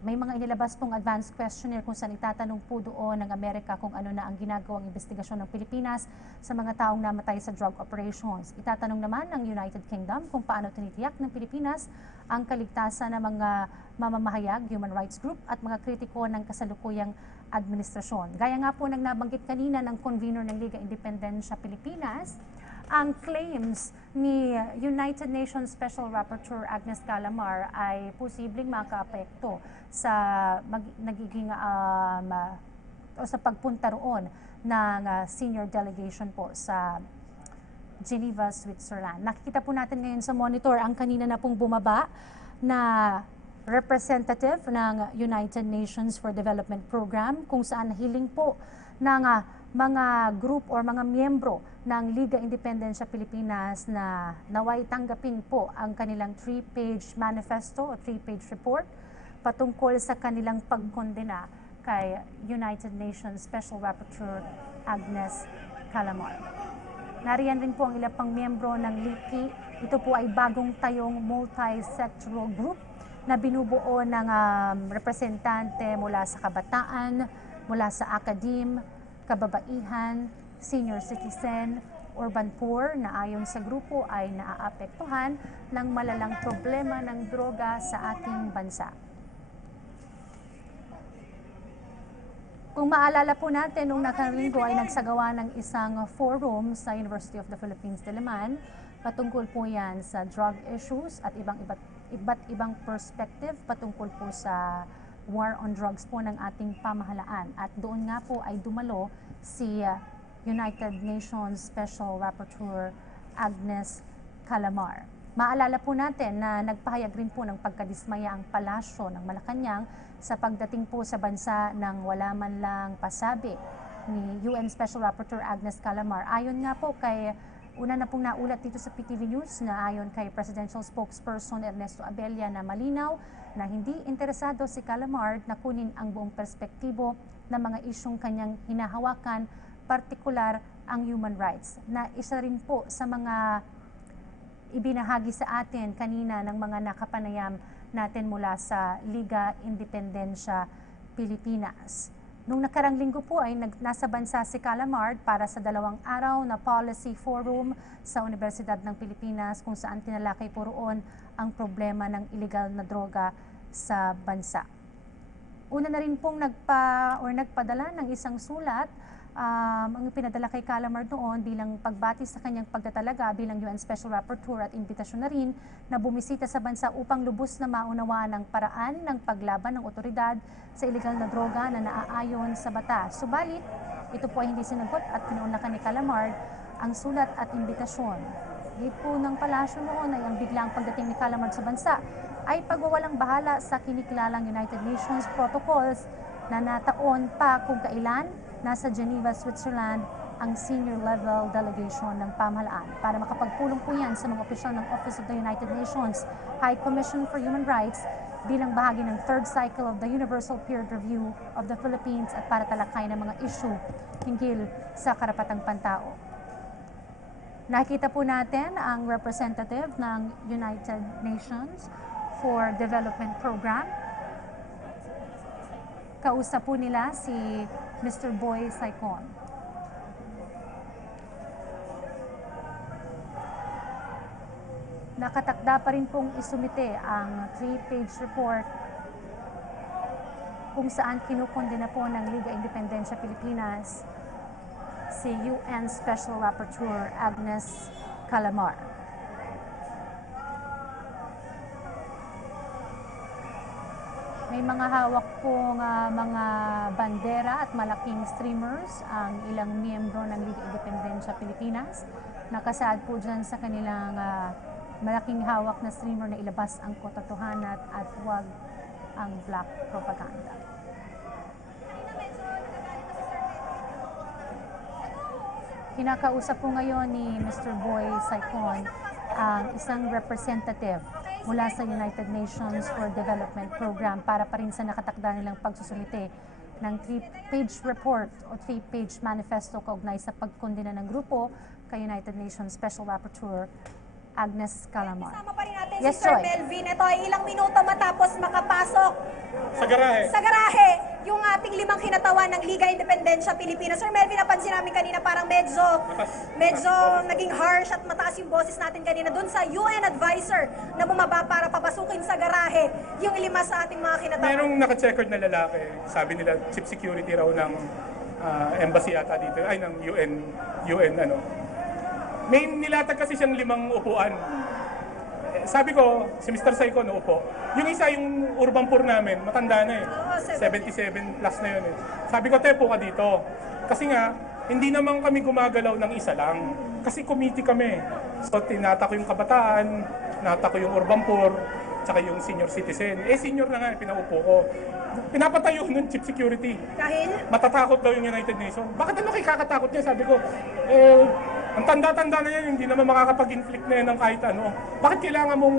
May mga inilabas pong advanced questionnaire kung saan itatanong po doon ng Amerika kung ano na ang ginagawang investigasyon ng Pilipinas sa mga taong namatay sa drug operations. Itatanong naman ng United Kingdom kung paano tinitiyak ng Pilipinas ang kaligtasan ng mga mamamahayag, human rights group at mga kritiko ng kasalukuyang administrasyon. Gaya nga po ng nabanggit kanina ng convener ng Liga Independensya Pilipinas, ang claims ni United Nations Special Rapporteur Agnes Calamar ay posibleng makaapekto sa nagiging o sa pagpunta roon ng senior delegation po sa Geneva, Switzerland. Nakikita po natin ngayon sa monitor ang kanina na pong bumaba na representative ng United Nations for Development Program kung saan hiling po ng mga group or mga miyembro ng Liga Independensya Pilipinas na naway tanggapin po ang kanilang 3-page manifesto o 3-page report patungkol sa kanilang pagkondena kay United Nations Special Rapporteur Agnes Calamar. Nariyan rin po ang ilang pang miyembro ng LIPI. Ito po ay bagong tayong multi-sectoral group na binubuo ng representante mula sa kabataan, mula sa academe, kababaihan, senior citizen, urban poor na ayon sa grupo ay naaapektuhan ng malalang problema ng droga sa ating bansa. Kung maalala po natin, nung nakaraang linggo ay nagsagawa ng isang forum sa University of the Philippines, Diliman, patungkol po yan sa drug issues at iba't ibang perspective patungkol po sa war on drugs po ng ating pamahalaan. At doon nga po ay dumalo si United Nations Special Rapporteur Agnes Calamar. Maalala po natin na nagpahayag rin po ng pagkadismaya ang palasyo ng Malacanang sa pagdating po sa bansa ng wala man lang pasabi ni UN Special Rapporteur Agnes Calamar. Ayon nga po kay una na pong naulat dito sa PTV News na ayon kay Presidential Spokesperson Ernesto Abella na malinaw na hindi interesado si Calamar na kunin ang buong perspektibo ng mga isyong kanyang hinahawakan, partikular ang human rights, na isa rin po sa mga ibinahagi sa atin kanina ng mga nakapanayam natin mula sa Liga Independencia Pilipinas. Nung nakarang linggo po ay nasa bansa si Calamard para sa 2 araw na policy forum sa Universidad ng Pilipinas kung saan tinalakay po roon ang problema ng illegal na droga sa bansa. Una na rin pong nagpadala ng isang sulat ang pinadala kay Calamard noon bilang pagbati sa kanyang pagtatalaga bilang UN Special Rapporteur at imbitasyon na rin na bumisita sa bansa upang lubos na maunawaan ang paraan ng paglaban ng otoridad sa illegal na droga na naaayon sa batas. Subalit, ito po ay hindi sinagot at pinuunlakan ni Calamard ang sulat at imbitasyon. Gate po ng palasyo noon ay ang biglang pagdating ni Calamard sa bansa ay pagwawalang bahala sa kinikilalang United Nations protocols na nataon pa kung kailan nasa Geneva, Switzerland ang senior level delegation ng pamahalaan para makapagpulong po yan sa mga opisyal ng Office of the United Nations High Commission for Human Rights bilang bahagi ng third cycle of the Universal Peer Review of the Philippines at para talakay ng mga issue hinggil sa karapatang pantao. Nakita po natin ang representative ng United Nations for Development Program. Kausap po nila si Mr. Boy Saicon. Nakatakda pa rin pong isumite ang 3-page report kung saan kinukondena po ng Liga Independencia Pilipinas si UN Special Rapporteur Agnes Calamard. May mga hawak pong mga bandera at malaking streamers ang ilang miyembro ng Liga Independencia Pilipinas. Nakasaad po dyan sa kanilang malaking hawak na streamer na ilabas ang katotohanan at huwag ang black propaganda. Kinakausap po ngayon ni Mr. Boy Saicon ang isang representative mula sa United Nations for Development Program para pa rin sa nakatakda nilang pagsusumite ng 3-page report o 3-page manifesto kaugnay sa pagkondena ng grupo kay United Nations Special Rapporteur Agnes Calamard. Kasama pa rin natin Yes, si Sir Joy. Melvin. Ito ay ilang minuto matapos makapasok Sa garahe. sa garahe yung ating 5 kinatawan ng Liga Independencia Pilipinas. Sir Melvin, napansin namin kanina parang medyo naging harsh at mataas yung boses natin kanina dun sa UN advisor na bumaba para papasukin sa garahe yung 5 sa ating mga kinatawan. Merong naka-checkered na lalaki. Sabi nila, chief security raw ng embassy ata dito. Ay, ng UN ano. May nilatag kasi siyang 5 upuan. Sabi ko, si Mr. Saicon upo. Yung isa, yung urban poor namin, matanda na eh. 77 plus na yun eh. Sabi ko, tepo ka dito. Kasi nga, hindi naman kami gumagalaw ng isa lang. Kasi committee kami. So, tinata ko yung kabataan, tinata ko yung urban poor, tsaka yung senior citizen. Senior na nga, pinaupo ko. Pinapatayo ng chief security. Dahil? Matatakot daw yung United Nations. Bakit ano kakatakot niya? Sabi ko, ang tanda-tanda na yan, hindi naman makakapag-inflict na yan ng kahit ano. Bakit kailangan mong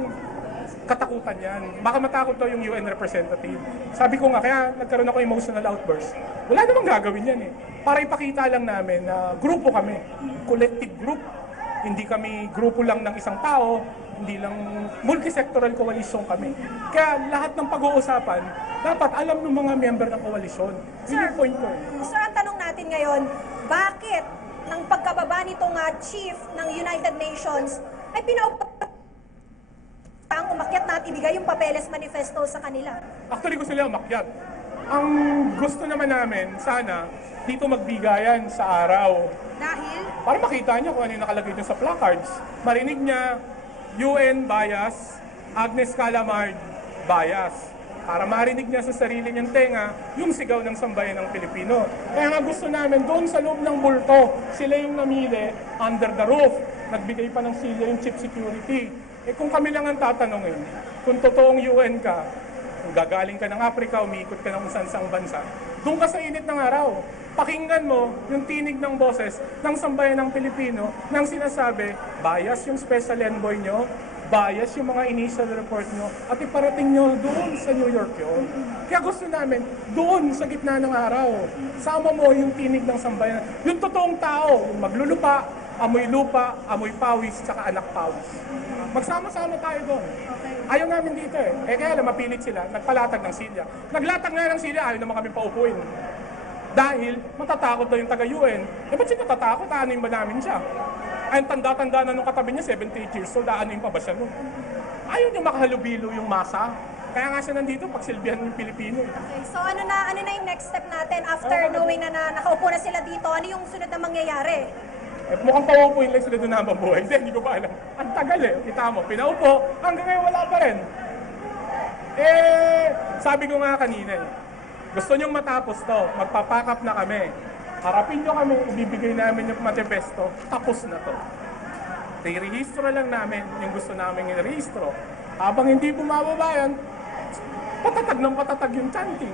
katakutan yan? Baka matakot daw yung UN representative. Sabi ko nga, kaya nagkaroon ako emotional outburst. Wala namang gagawin yan eh. Para ipakita lang namin na grupo kami. Collective group. Hindi kami grupo lang ng isang tao, hindi lang multi-sectoral coalition kami. Kaya lahat ng pag-uusapan, dapat alam ng mga member ng coalition. Yun yung point ko. Sir, ang tanong natin ngayon, bakit ng pagkababa nitong chief ng United Nations ay ang umakyat na at ibigay yung papeles manifesto sa kanila? Actually, gusto nila umakyat. Ang gusto naman namin, sana, dito magbigayan sa araw. Dahil? Para makita niya kung ano yung nakalagay dun sa placards. Marinig niya, UN bias, Agnes Calamard bias. Para marinig niya sa sarili niyang tenga yung sigaw ng sambayan ng Pilipino. Kaya nga gusto namin, doon sa loob ng bulto, sila yung namili under the roof. Nagbigay pa ng silya yung chief security. Kung kami lang ang tatanungin, kung totoong UN ka, kung gagaling ka ng Africa, umiikot ka ng saan-saang bansa, doon ka sa init ng araw. Pakinggan mo yung tinig ng boses ng sambayan ng Pilipino nang sinasabi, bias yung special envoy nyo, bias yung mga initial report nyo, at iparating nyo doon sa New York yun. Kaya gusto namin, doon sa gitna ng araw, sama mo yung tinig ng sambayan. Yung totoong tao, yung maglulupa, amoy lupa, amoy pawis, tsaka anak pawis. Magsama-sama tayo doon. Ayaw namin dito eh. Kaya lang mapilit sila, nagpalatag ng silya. Naglatag nga ng silya, ayaw naman kami paupuin. Dahil matatakot daw yung taga-UN. Ba't siya natatakot? Aanuin ba namin siya? Ay, tanda-tanda na nung katabi niya, 78 years old, aanuin pa ba siya nun? Ayaw niya makahalubilo yung masa. Kaya nga siya nandito, pagsilbihan yung Pilipino. Okay, so ano na yung next step natin after knowing na nakaupo na sila dito? Ano yung sunod na mangyayari? Eh, mukhang pauupuin lang sila doon na mabuhay. Hindi ko pa alam. Ang tagal eh. Kita mo, pinaupo, hanggang ngayon wala pa rin. Sabi ko nga kanina eh, gusto nyong matapos to, magpapakap na kami. Harapin nyo kami, ibibigay namin yung manifesto, tapos na to. I-rehistro lang namin yung gusto namin i-rehistro. Habang hindi bumababa yan, patatag ng patatag yung chanting.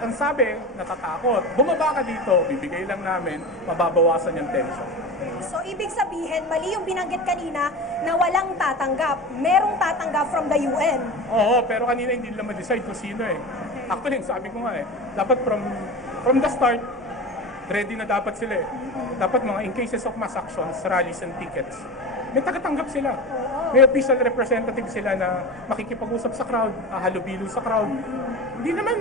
Ang sabi, natatakot. Bumaba ka dito, bibigay lang namin, mababawasan yung tension. So, ibig sabihin, mali yung binanggit kanina na walang tatanggap. Merong tatanggap from the UN. Oo, pero kanina hindi nila ma-decide kung sino eh. Actually, sabi ko nga eh, dapat from the start, ready na dapat sila eh. Dapat mga in cases of mass actions, rallies and tickets, may tagatanggap sila. May official representative sila na makikipag-usap sa crowd, halubilo sa crowd. Hindi naman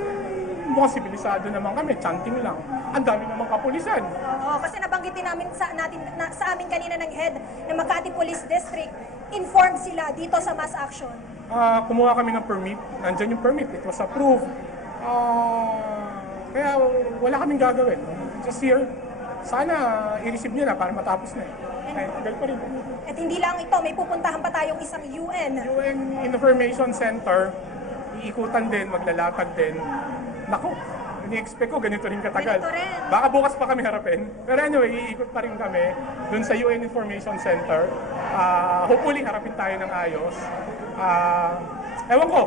mukhang sibilisado naman kami, chanting lang. Ang dami namang kapulisan. Oo, kasi nabanggitin namin sa amin kanina ng head ng Makati Police District, informed sila dito sa mass action. Kumuha kami ng permit. Nandyan yung permit. It was approved. Kaya wala kaming gagawin. Just here, sana i-receive nyo na para matapos na eh. Ay, tagal pa rin. At hindi lang ito, may pupuntahan pa tayong isang UN. UN Information Center, iikutan din, maglalatag din. Naku, ini-expect ko ganito rin katagal. Ganito rin. Baka bukas pa kami harapin. Pero anyway, iikot pa rin kami dun sa UN Information Center. Hopefully, harapin tayo ng ayos. Ewan ko,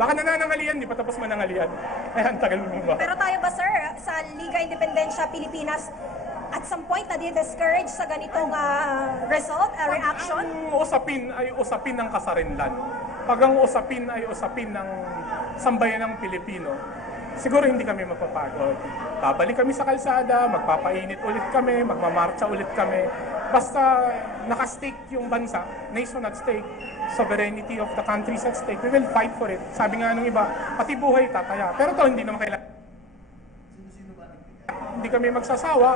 baka nananangalian, di pa tapos manangalian. Ay, ang tagal mo ba? Pero tayo ba, sir, sa Liga Independencia Pilipinas, at some point na di-discourage sa ganitong result, reaction? Ang usapin ay usapin ng kasarinlan. Pag ang usapin ay usapin ng sambayan ng Pilipino, siguro hindi kami mapapagod. Babalik kami sa kalsada, magpapainit ulit kami, magmamarcha ulit kami. Basta nakastake yung bansa, nation at stake, sovereignty of the country at stake, we will fight for it. Sabi nga nung iba, pati buhay tataya. Pero to hindi naman kailangan. Hindi kami magsasawa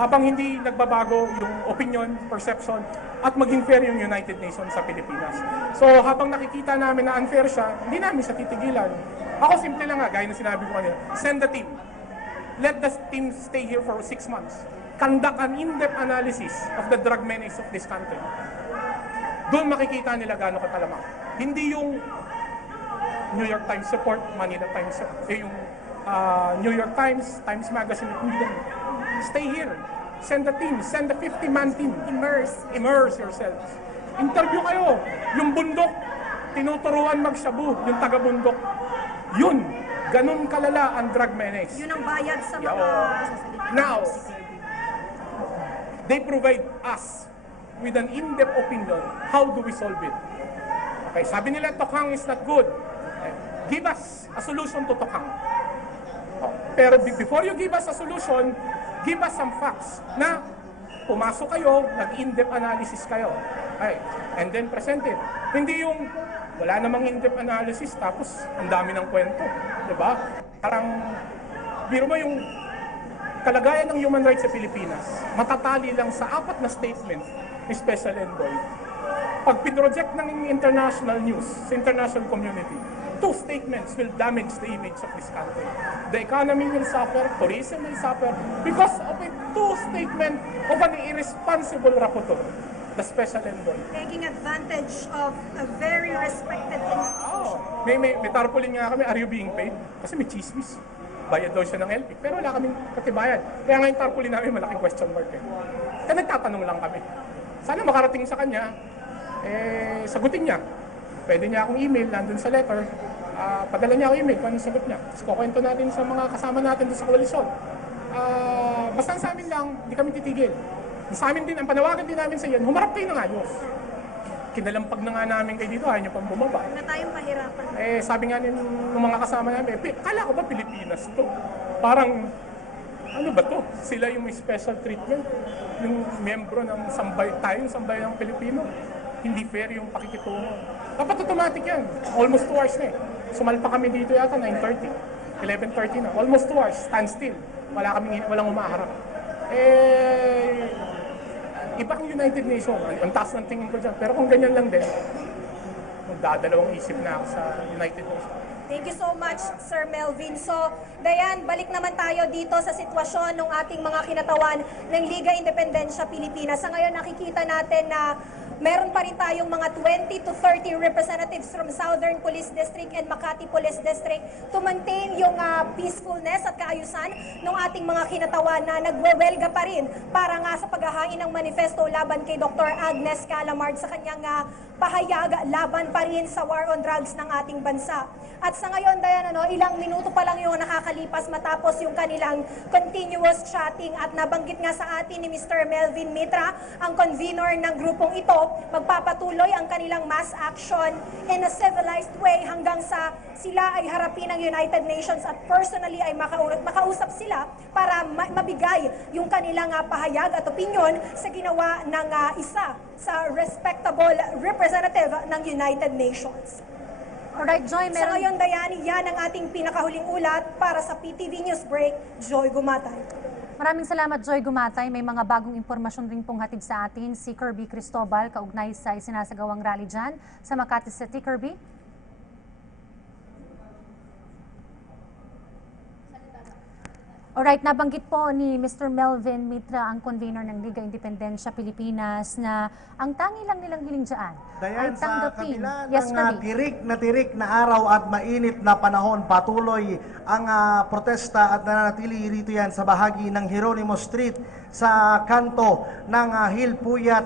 habang hindi nagbabago yung opinion, perception, at maging fair yung United Nations sa Pilipinas. So habang nakikita namin na unfair siya, hindi namin siya titigilan. Ako simple lang nga, gaya na sinabi ko kanina, send the team. Let the team stay here for 6 months. Conduct an in-depth analysis of the drug menace of this country. Doon makikita nila gaano katalamak. Hindi yung New York Times report, Manila Times, yung New York Times, Times Magazine, hindi ganun. Stay here. Send the team. Send the 50-man team. Immerse yourselves. Interview kayo. Yung bundok, tinuturuan magshabu, yung taga-bundok. Yun. Ganun kalala ang drug menace. Yun ang bayad sa mga... Now, they provide us with an in-depth opinion. How do we solve it? Okay, sabi nila, Tokhang is not good. Okay. Give us a solution to Tokhang. Pero before you give us a solution, give us some facts na pumasok kayo, nag-in-depth analysis kayo. Okay. And then present it. Hindi yung wala namang in-depth analysis tapos ang dami ng kwento. Diba? Parang, biro mo yung kalagayan ng human rights sa Pilipinas, matatali lang sa 4 na statement ni Special Envoy. Pag pinroject ng international news sa international community, 2 statements will damage the image of this country. The economy will suffer, tourism will suffer, because of a 2 statement of an irresponsible rapporteur, the Special Envoy. Taking advantage of a very respected institution. May tarpaulin nga kami, are you being paid? Kasi may chismis. Bayad daw siya ng LP, pero wala kaming katibayan. Kaya nga yung tarpaulin namin, malaking question mark eh. Kaya nagtatanong lang kami. Sana makarating sa kanya, sagutin niya. Pwede niya akong email, nandun sa letter. Padala niya ako email kung anong sagot niya. Tapos kukwento natin sa mga kasama natin doon sa koalisyon. Basta sa amin lang, hindi kami titigil. Sa amin din, ang panawagan din namin sa iyan, humarap kayo ng ayos. Kinalampag na nga namin kayo dito, ayaw niyo pang bumaba. Na tayong pahirapan. Sabi nga ng mga kasama namin, kala ko ba Pilipinas to? Parang ano ba to? Sila yung may special treatment. Yung miyembro ng sambayan ng Pilipino. Hindi fair yung pakikitungo. Dapat automatic yan. Almost 2 hours na eh. Sumalpa kami dito yata 9:30. 11:30 na. Almost 2 hours. Stand still. Walang umaharap. Ibang United Nations. Ang taas ng tingin ko dyan. Pero kung ganyan lang din, magdadalawang isip na ako sa United Nations. Thank you so much, Sir Melvin. So, Dayan, balik naman tayo dito sa sitwasyon ng ating mga kinatawan ng Liga Independensya Pilipinas. Sa ngayon, nakikita natin na meron pa rin tayong mga 20 to 30 representatives from Southern Police District and Makati Police District to maintain yung peacefulness at kaayusan ng ating mga kinatawan na nagwewelga pa rin para nga sa paghahain ng manifesto laban kay Dr. Agnes Calamard sa kanyang pahayag laban pa rin sa war on drugs ng ating bansa. At sa ngayon, Dayan, ilang minuto pa lang yung nakakalipas matapos yung kanilang continuous chatting at nabanggit nga sa atin ni Mr. Melvin Mitra, ang convener ng grupong ito, magpapatuloy ang kanilang mass action in a civilized way hanggang sa sila ay harapin ng United Nations at personally ay makausap sila para mabigay yung kanilang pahayag at opinyon sa ginawa ng isa sa respectable representative ng United Nations. Alright, Joy, Sa ngayon, Dayani, yan ang ating pinakahuli ulat para sa PTV News Break. Joy Gumatay. Maraming salamat, Joy Gumatay. May mga bagong impormasyon rin pong hatid sa atin si Kirby Cristobal, kaugnay sa isinasagawang rally dyan sa Makati City. Kirby? Alright, nabanggit po ni Mr. Melvin Mitra, ang convener ng Liga Independensya Pilipinas, na ang tangi lang nilang hiling dyan ay Dayan, sa tanggapin. kabila Yes, ng tirik na araw at mainit na panahon, patuloy ang protesta at nananatili rito yan sa bahagi ng Jeronimo Street sa kanto ng Hilpuyat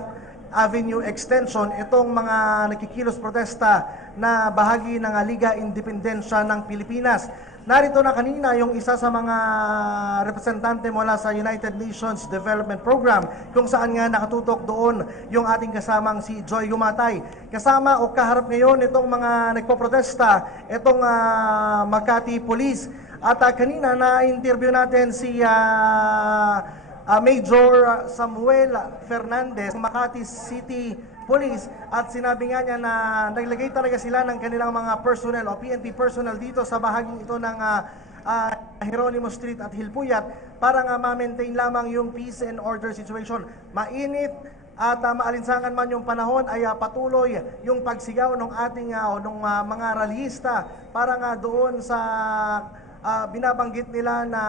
Avenue Extension. Itong mga nakikilos protesta na bahagi ng Liga Independensya ng Pilipinas. Narito na kanina yung isa sa mga representante mula sa United Nations Development Program kung saan nga nakatutok doon yung ating kasamang si Joy Gumatay. Kasama o kaharap ngayon itong mga nagpoprotesta, itong Makati Police. At kanina na-interview natin si Major Samuel Fernandez, Makati City Police, at sinabi nga niya na naglagay talaga sila ng kanilang mga personnel o PNP personnel dito sa bahaging ito ng Jeronimo Street at Hilpuyat para nga ma-maintain lamang yung peace and order situation. Mainit at maalinsangan man yung panahon ay patuloy yung pagsigaw ng ating mga rallyista para nga doon sa binabanggit nila na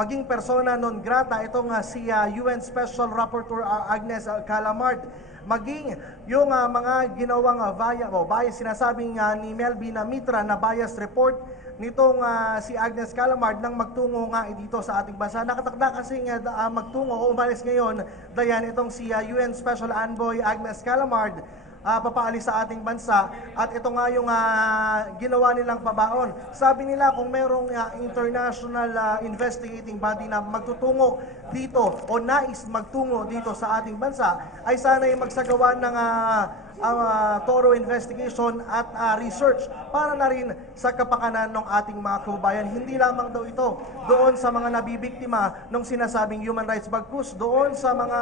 maging persona non grata itong si UN Special Rapporteur Agnes Calamard, maging yung mga ginawang bias, sinasabing ni Melvin Mitra na bias report nitong si Agnes Calamard nang magtungo nga dito sa ating bansa. Nakatakda kasi magtungo o umalis ngayon, Dayan, itong si UN Special Envoy Agnes Calamard papaalis sa ating bansa, at ito nga yung ginawa nilang pabaon. Sabi nila kung merong international investigating body na magtutungo dito o nais magtungo dito sa ating bansa ay sana'y magsagawa ng thorough investigation at research para na rin sa kapakanan ng ating mga kababayan. Hindi lamang daw ito doon sa mga nabibiktima ng sinasabing human rights bagkus, doon sa mga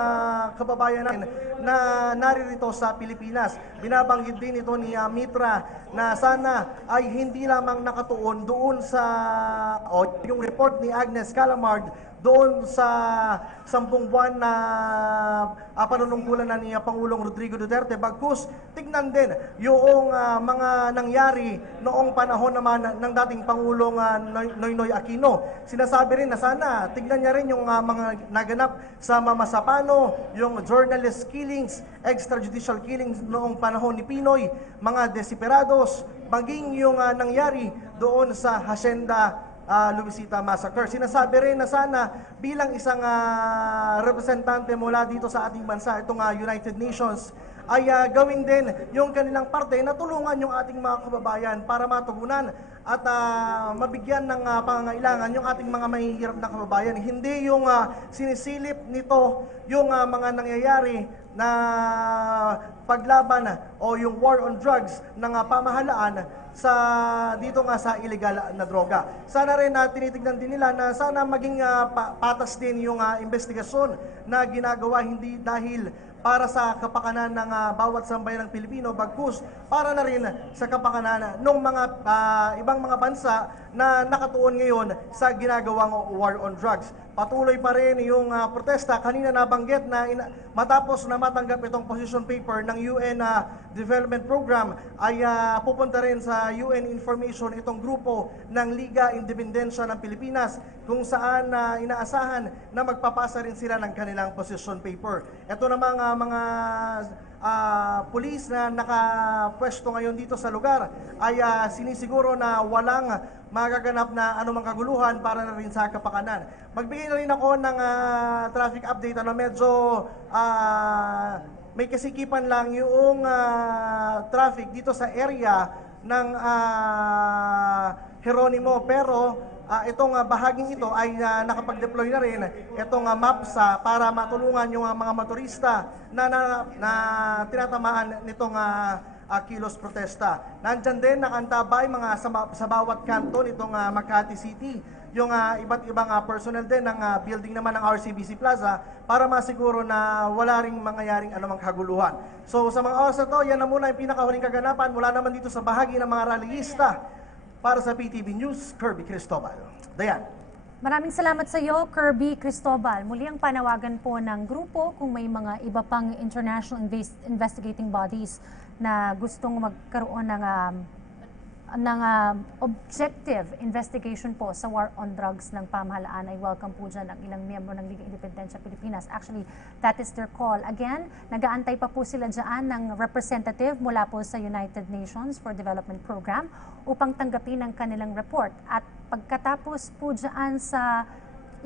kababayan natin na naririto sa Pilipinas. Binabanggit din ito ni Mitra na sana ay hindi lamang nakatuon doon sa yung report ni Agnes Calamard doon sa 10 buwan na panunungkulan na ni Pangulong Rodrigo Duterte, bagkus tignan din yung mga nangyari noong panahon naman ng dating Pangulong Noynoy Aquino. Sinasabi rin na sana tignan niya rin yung mga naganap sa Mamasapano, yung journalist killings, extrajudicial killings noong panahon ni Pinoy, mga desiperados, maging yung nangyari doon sa Hacienda Luisita Massacre. Sinasabi rin na sana bilang isang representante mula dito sa ating bansa, itong United Nations ay gawin din yung kanilang parte na tulungan yung ating mga kababayan para matugunan at mabigyan ng pangangailangan yung ating mga mahihirap na kababayan. Hindi yung sinisilip nito yung mga nangyayari na paglaban o yung war on drugs ng pamahalaan sa dito nga sa illegal na droga. Sana rin tinitignan din nila na sana maging patas din yung investigasyon na ginagawa, hindi dahil para sa kapakanan ng bawat sambayan ng Pilipino, bagkus para na rin sa kapakanan ng mga ibang mga bansa na nakatuon ngayon sa ginagawang war on drugs. Patuloy pa rin yung protesta. Kanina nabanggit na matapos na matanggap itong position paper ng UN Development Program ay pupunta rin sa UN information itong grupo ng Liga Independensya ng Pilipinas kung saan inaasahan na magpapasa rin sila ng kanilang position paper. Ito namang mga pulis na nakapwesto ngayon dito sa lugar ay sinisiguro na walang magaganap na anumang kaguluhan para na rin sa kapakanan. Magbigay na rin ako ng traffic update. Medyo may kasikipan lang yung traffic dito sa area ng Jeronimo, pero itong bahaging ito ay nakapag-deploy na rin itong MAPSA para matulungan yung mga motorista na tinatamaan nitong kilos protesta. Nandyan din nakantabay mga sa bawat kanto nitong Makati City yung iba't ibang personnel din ng building naman ng RCBC Plaza para masiguro na wala ring mangyayaring anumang kaguluhan. So sa mga oras na to, yan na muna yung pinakahuling kaganapan mula naman dito sa bahagi ng mga rallyista. Para sa PTV News, Kirby Cristobal. Dayan. Maraming salamat sa iyo, Kirby Cristobal. Muli ang panawagan po ng grupo kung may mga iba pang international investigating bodies na gustong magkaroon ng objective investigation po sa war on drugs ng pamahalaan ay welcome po dyan ang ilang miyembro ng Liga Independensya Pilipinas. Actually, that is their call. Again, nag-aantay pa po sila dyan ng representative mula po sa United Nations for Development Program upang tanggapin ang kanilang report. At pagkatapos po dyan sa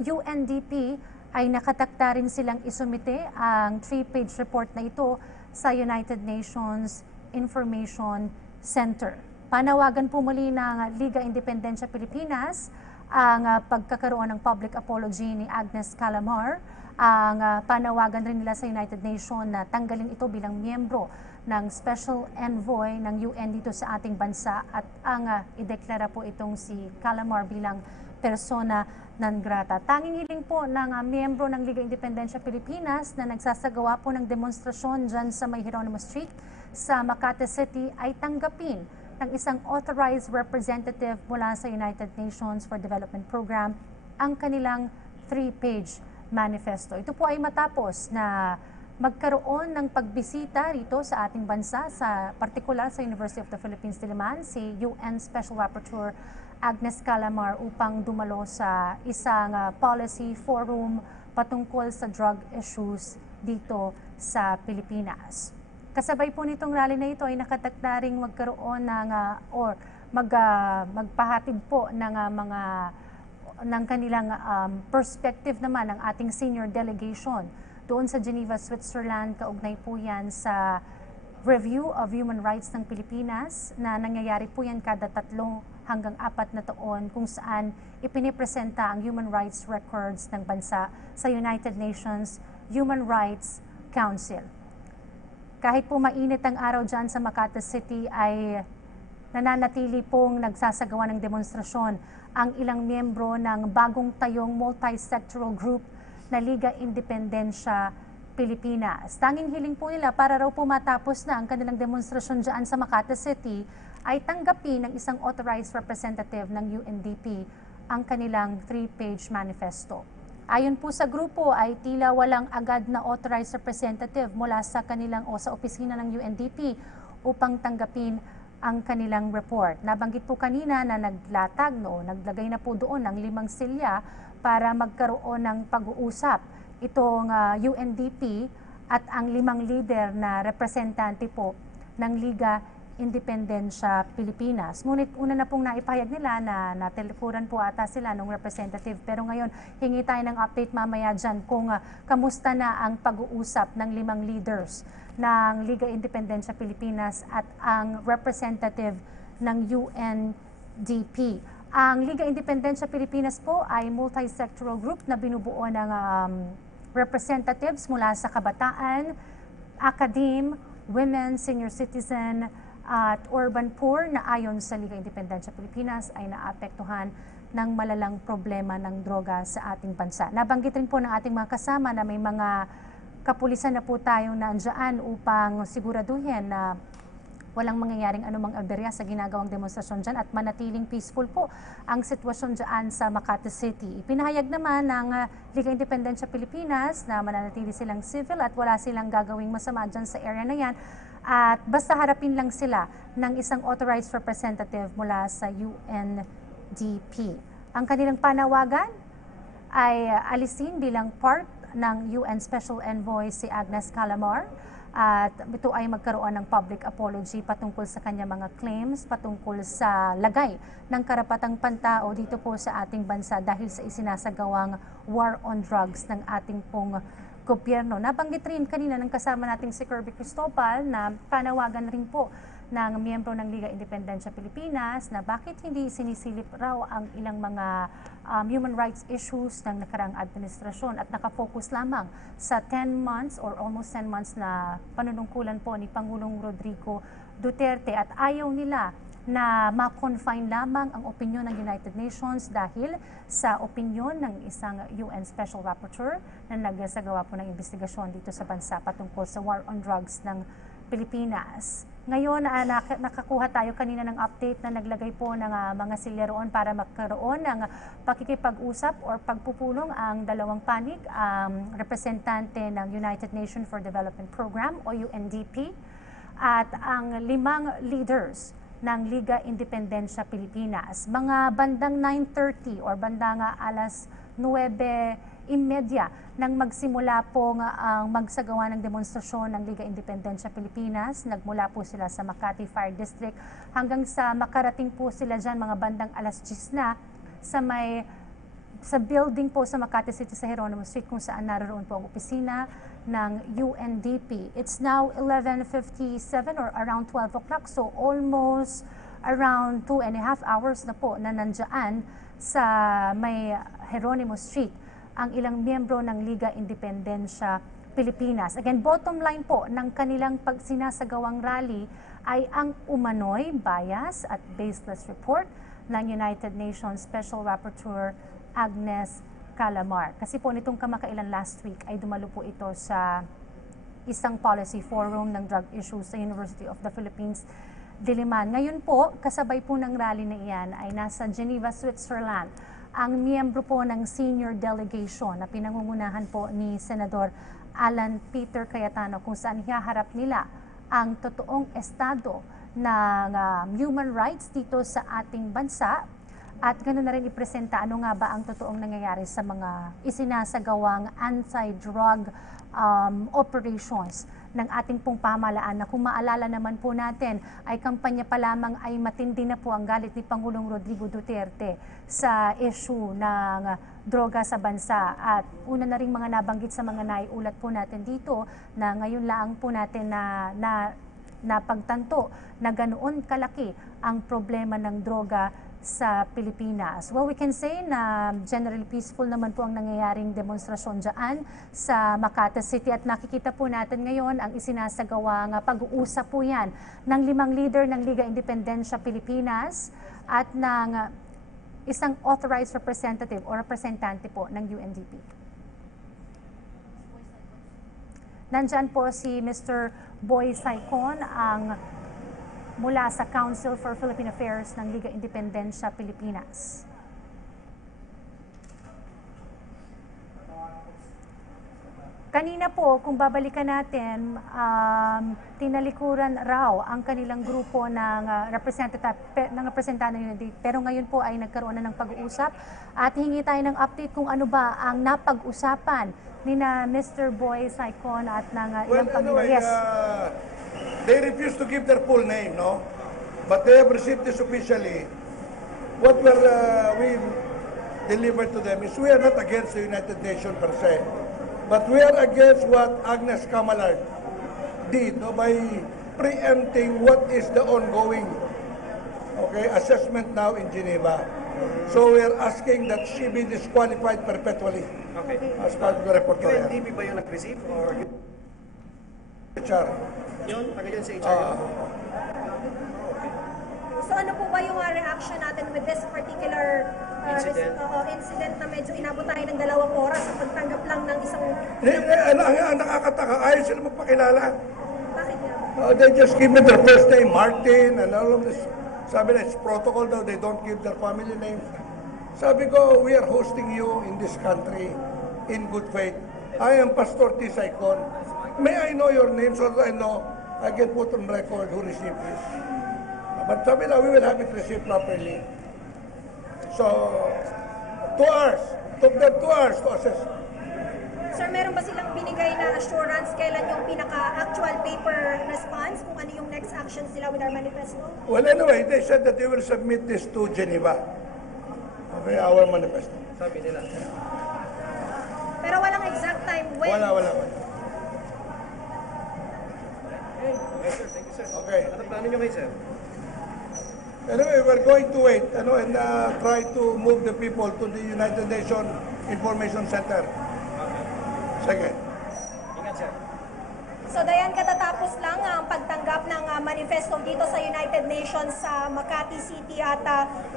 UNDP ay nakatakda rin silang isumite ang 3-page report na ito sa United Nations Information Center. Panawagan po muli ng Liga Independensya Pilipinas ang pagkakaroon ng public apology ni Agnes Calamar. Ang panawagan rin nila sa United Nations na tanggalin ito bilang miyembro ng Special Envoy ng UN dito sa ating bansa at ang ideklara po itong si Calamar bilang persona non grata. Tanging hiling po ng miyembro ng Liga Independensya Pilipinas na nagsasagawa po ng demonstrasyon dyan sa may Jeronimo Street sa Makati City ay tanggapin ng isang authorized representative mula sa United Nations for Development Program ang kanilang 3-page manifesto. Ito po ay matapos na magkaroon ng pagbisita rito sa ating bansa, sa partikular sa University of the Philippines, Diliman, si UN Special Rapporteur Agnes Calamar upang dumalo sa isang policy forum patungkol sa drug issues dito sa Pilipinas. Kasabay po nitong rally na ito ay nakatakda ring magkaroon ng magpahatid po ng kanilang perspective naman ng ating senior delegation doon sa Geneva, Switzerland. Kaugnay po yan sa review of human rights ng Pilipinas na nangyayari po yan kada 3 hanggang 4 na taon kung saan ipinipresenta ang human rights records ng bansa sa United Nations Human Rights Council. Kahit po mainit ang araw dyan sa Makati City ay nananatili pong nagsasagawa ng demonstrasyon ang ilang miyembro ng bagong tayong multi-sectoral group na Liga Independensya Pilipinas. Tanging hiling po nila para raw po matapos na ang kanilang demonstrasyon dyan sa Makati City ay tanggapin ng isang authorized representative ng UNDP ang kanilang 3-page manifesto. Ayon po sa grupo ay tila walang agad na authorized representative mula sa kanilang o sa opisina ng UNDP upang tanggapin ang kanilang report. Nabanggit po kanina na naglagay na po doon ng 5 silya para magkaroon ng pag-uusap itong UNDP at ang 5 leader na representante po ng Liga Independensya Pilipinas. Ngunit una na pong naipahayag nila na nateleponan po ata sila ng representative. Pero ngayon, hingi tayo ng update mamaya dyan kung kamusta na ang pag-uusap ng 5 leaders ng Liga Independencia Pilipinas at ang representative ng UNDP. Ang Liga Independencia Pilipinas po ay multi-sectoral group na binubuo ng representatives mula sa kabataan, academe, women, senior citizen at urban poor na ayon sa Liga Independencia Pilipinas ay naapektuhan ng malalang problema ng droga sa ating bansa. Nabanggit rin po ng ating mga kasama na may mga kapulisan na po tayong naandyan upang siguraduhin na walang mangyayaring anumang aberya sa ginagawang demonstrasyon dyan at manatiling peaceful po ang sitwasyon dyan sa Makati City. Ipinahayag naman ng Liga Independencia Pilipinas na mananatili silang civil at wala silang gagawing masama dyan sa area na yan at basta harapin lang sila ng isang authorized representative mula sa UNDP. Ang kanilang panawagan ay alisin bilang part ng UN Special Envoy si Agnes Calamar at ito ay magkaroon ng public apology patungkol sa kanya mga claims patungkol sa lagay ng karapatang pantao dito po sa ating bansa dahil sa isinasagawang war on drugs ng ating pong gobyerno. Nabanggit rin kanina ng kasama nating si Kirby Cristobal na panawagan rin po ng miyembro ng Liga Independencia Pilipinas na bakit hindi sinisilip raw ang ilang mga human rights issues ng nakaraang administrasyon at nakafocus lamang sa 10 months or almost 10 months na panunungkulan po ni Pangulong Rodrigo Duterte at ayaw nila na ma-confine lamang ang opinyon ng United Nations dahil sa opinyon ng isang UN Special Rapporteur na nagsagawa po ng investigasyon dito sa bansa patungkol sa war on drugs ng Pilipinas. Ngayon, nakakuha tayo kanina ng update na naglagay po ng mga silya roon para magkaroon ng pakikipag-usap or pagpupulong ang dalawang panig, representante ng United Nations for Development Program o UNDP at ang 5 leaders ng Liga Independencia Pilipinas. Mga bandang 9:30 or bandang alas 9:30 nang magsimula po ang magsagawa ng demonstrasyon ng Liga Independencia Pilipinas. Nagmula po sila sa Makati Fire District hanggang sa makarating po sila dyan mga bandang alas 10 na sa building po sa Makati City sa Geronimo Street kung saan naroon po ang opisina ng UNDP. It's now 11:57 or around 12 o'clock, so almost around 2.5 hours na po na nandiyan sa may Geronimo Street ang ilang miyembro ng Liga Independencia Pilipinas. Again, bottom line po ng kanilang pagsinasagawang rally ay ang umano'y bias at baseless report ng United Nations Special Rapporteur Agnes Calamar. Kasi po nitong kamakailan last week ay dumalo po ito sa isang policy forum ng drug issues sa University of the Philippines, Diliman. Ngayon po, kasabay po ng rally na iyan ay nasa Geneva, Switzerland, ang miyembro po ng senior delegation na pinangungunahan po ni Senador Alan Peter Cayetano kung saan hihaharap nila ang totoong estado ng human rights dito sa ating bansa at ganoon na rin ipresenta ano nga ba ang totoong nangyayari sa mga isinasagawang anti-drug operations ng ating pong pamahalaan na kung maalala naman po natin ay kampanya pa lamang ay matindi na po ang galit ni Pangulong Rodrigo Duterte sa issue ng droga sa bansa at una na rin mga nabanggit sa mga naiulat po natin dito na ngayon lang po natin na pagtanto na ganoon kalaki ang problema ng droga sa Pilipinas. Well, we can say na generally peaceful naman po ang nangyayaring demonstrasyon dyan sa Makati City at nakikita po natin ngayon ang isinasagawang pag-uusap po yan ng 5 leader ng Liga Independencia Pilipinas at ng isang authorized representative o representante po ng UNDP. Nandyan po si Mr. Boy Saicon, ang mula sa Council for Philippine Affairs ng Liga Independencia Pilipinas. Kanina po, kung babalikan natin, tinalikuran raw ang kanilang grupo ng representante ng UNDP. Pero ngayon po ay nagkaroon na ng pag-uusap at hingi tayo ng update kung ano ba ang napag-usapan ni na Mr. Boy Saicon at ng ilang pamilya. Yes. They refuse to give their full name, no? But they have received this officially. What we delivered to them is we are not against the United Nations per se, but we are against what Agnes Calamar did by preempting what is the ongoing assessment now in Geneva. So we're asking that she be disqualified perpetually Okay. as part of the report. UNDP ba yung nag-receive or HR. yun? Taga yun sa HR yun? So ano po ba yung reaction natin with this particular incident na medyo inabot tayo ng 2 oras sa pagtanggap lang ng isang... Ang nakakataka, ayaw sila magpakilala. Bakit nga? They just give me their first name, Martin, and all of this. Sabi na, it's protocol daw, they don't give their family names. Sabi ko, we are hosting you in this country in good faith. I am Pastor T. Saicon. May I know your name so that I know I can put on record who received this. But sabi na, we will have it received properly. So, 2 hours. Took them 2 hours to assess. Sir, meron ba silang binigay na assurance kailan yung pinaka-actual paper response kung ano yung next actions nila with our manifesto? Well, anyway, they said that they will submit this to Geneva. Okay, our manifesto. Sabi nila. Pero walang exact time when? Wala. Okay, sir. Thank you, sir. Okay. Ano plano nyo kayo, sir? Anyway, we're going to wait and try to move the people to the United Nations Information Center. Sige. Ingat, sir. So Dayan, katatapos lang ang pagtanggap ng manifesto dito sa United Nations sa Makati City at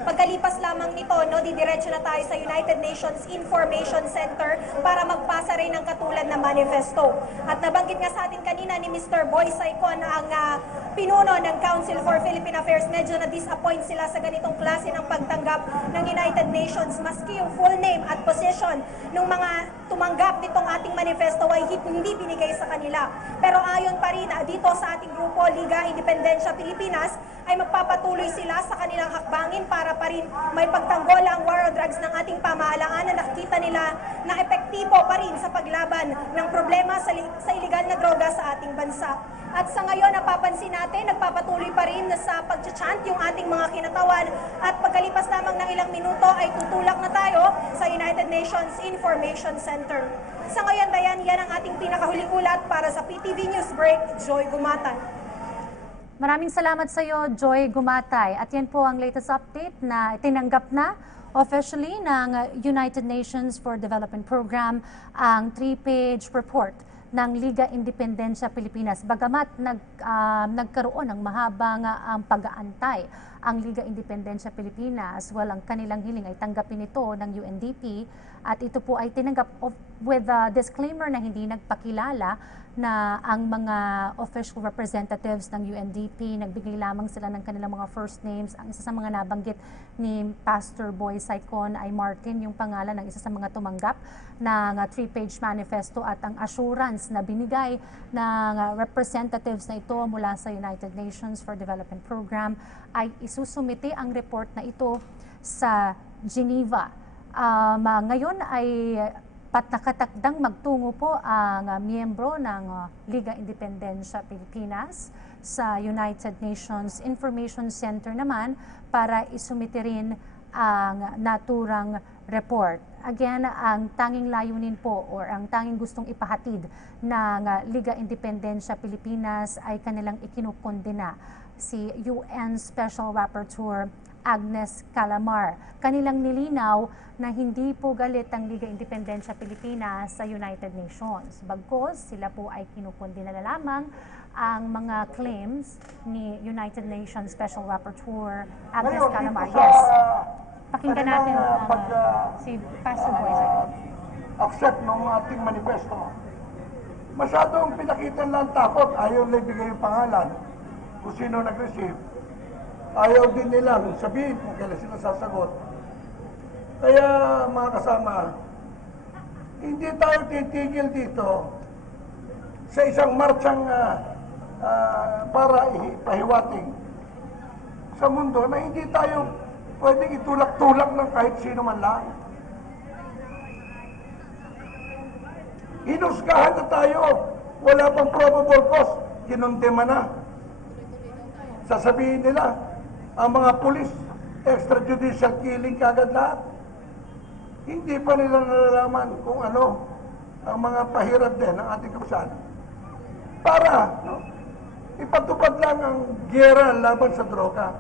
pagkalipas lamang nito, didiretso na tayo sa United Nations Information Center para magpasa rin ng katulad na manifesto. At nabanggit nga sa atin kanina ni Mr. Boy Saicon ang pinuno ng Council for Philippine Affairs, medyo na-disappoint sila sa ganitong klase ng pagtanggap ng United Nations maski yung full name at position ng mga tumanggap nitong ating manifesto ay hindi binigay sa kanila. Pero ayon pa rin dito sa ating grupo, Liga Independensya Pilipinas, ay magpapatuloy sila sa kanilang hakbangin para pa rin may pagtanggol ang war on drugs ng ating pamahalaan na nakikita nila na epektibo pa rin sa paglaban ng problema sa iligal na droga sa ating bansa. At sa ngayon, napapansin natin, nagpapatuloy pa rin sa pag-chant yung ating mga kinatawan at pagkalipas lamang ng ilang minuto ay tutulak na tayo sa United Nations Information Center. Sa ngayon, Dayan, yan ang ating pinakahuling ulat para sa PTV News Break, Joy Gumatay. Maraming salamat sa iyo, Joy Gumatay. At yan po ang latest update na tinanggap na officially ng United Nations for Development Program ang 3-page report ng Liga Independensya Pilipinas. Bagamat nagkaroon ng mahabang pag-aantay ang Liga Independensya Pilipinas, ang kanilang hiling ay tanggapin ito ng UNDP at ito po ay tinanggap with a disclaimer na hindi nagpakilala na ang mga official representatives ng UNDP, nagbigay lamang sila ng kanilang mga first names. Ang isa sa mga nabanggit ni Pastor Boy Saicon ay Martin, yung pangalan ng isa sa mga tumanggap ng 3-page manifesto at ang assurance na binigay ng representatives na ito mula sa United Nations for Development Program ay isusumite ang report na ito sa Geneva. Ngayon ay nakatakdang magtungo po ang miyembro ng Liga Independensya Pilipinas sa United Nations Information Center naman para isumite rin ang naturang report. Again, ang tanging layunin po or ang tanging gustong ipahatid ng Liga Independensya Pilipinas ay kanilang ikinukondena si UN Special Rapporteur Agnes Calamar. Kanilang nilinaw na hindi po galit ang Liga Independensya Pilipinas sa United Nations. Bagkus, sila po ay kinukondena na lamang ang mga claims ni United Nations Special Rapporteur Agnes Calamar. Yes. Pakinggan natin si Pastor Boy Saicon. Accept ng ating manifesto. Masyadong pinakitan lang takot. Ayaw na ibigay yung pangalan kung sino nag-receive. Ayaw din nilang sabihin kung kailan sila sasagot. Kaya mga kasama, hindi tayo titigil dito sa isang martsang para ipahiwating sa mundo na hindi tayo pwedeng itulak-tulak ng kahit sino man lang. Hinusgahan na tayo. Wala pang probable cause. Kinondema na. Sasabihin nila, ang mga pulis, extrajudicial killing kagad lahat. Hindi pa nila nalalaman kung ano ang mga pahirap din ng ating kapusan. para ipatupad lang ang giyera laban sa droga.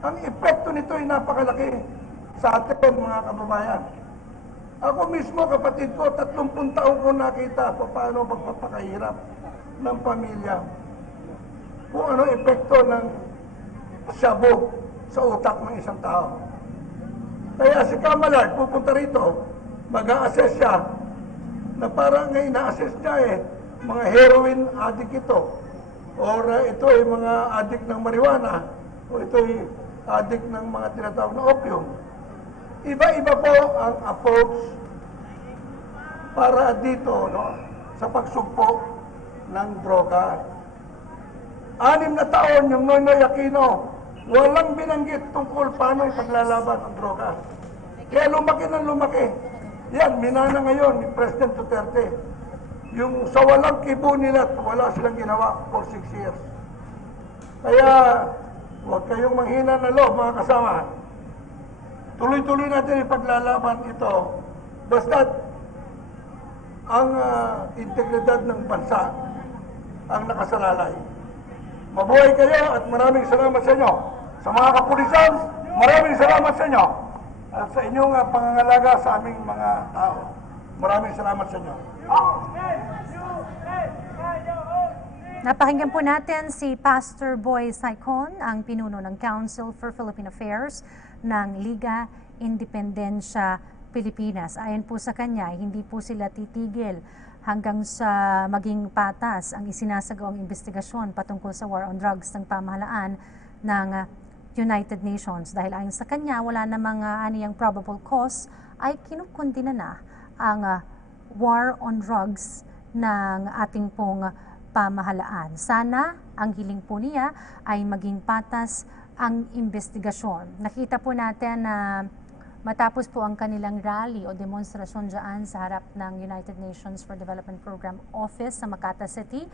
Ang epekto nito ay napakalaki sa atin mga kababayan. Ako mismo, kapatid ko, 30 taon ko nakita paano magpapakahirap ng pamilya. Kung ano epekto ng shabu sa utak ng isang tao. Kaya si Kamalard pupunta rito, mag-a-assess siya na parang ngayon na-assess niya mga heroin addict ito, or ito ay mga addict ng marijuana, o ito ay addict ng mga tinatawag na opium. Iba-iba po ang approach para dito sa pagsugpo ng droga. 6 na taon yung Noynoy Aquino, walang binanggit tungkol paano ipaglalaban ang droga. Kaya lumaki ng lumaki. Yan, minana ngayon ni President Duterte. Yung sa walang kibo nila, wala silang ginawa for 6 years. Kaya, huwag kayong manghina na loob, mga kasama. Tuloy-tuloy natin ipaglalaban ito. Basta ang integridad ng bansa ang nakasalalay. Mabuhay kayo at maraming salamat sa inyo. Sa mga kapulisan, maraming salamat sa inyo. At sa inyong pangangalaga sa aming mga tao. Maraming salamat sa inyo. Napakinggan po natin si Pastor Boy Saicon, ang pinuno ng Council for Philippine Affairs ng Liga Independencia Pilipinas. Ayon po sa kanya, hindi po sila titigil hanggang sa maging patas ang isinasagawang investigasyon patungkol sa war on drugs ng pamahalaan ng United Nations. Dahil ayon sa kanya, wala namang aniyang probable cause ay kinukondina na ang war on drugs ng ating pong pamahalaan. Sana ang hiling po niya ay maging patas ang investigasyon. Nakita po natin na matapos po ang kanilang rally o demonstrasyon dyan sa harap ng United Nations for Development Program Office sa Makati City,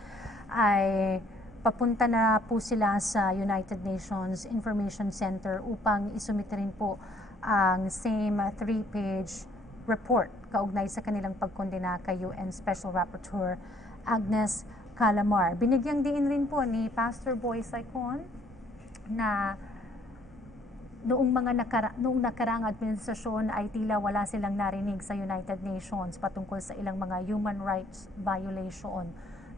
ay papunta na po sila sa United Nations Information Center upang isumite rin po ang same 3-page report kaugnay sa kanilang pagkondena kay UN Special Rapporteur Agnes Calamar. Binigyang diin rin po ni Pastor Boy Saicon na noong nakaraang administrasyon ay tila wala silang narinig sa United Nations patungkol sa ilang mga human rights violation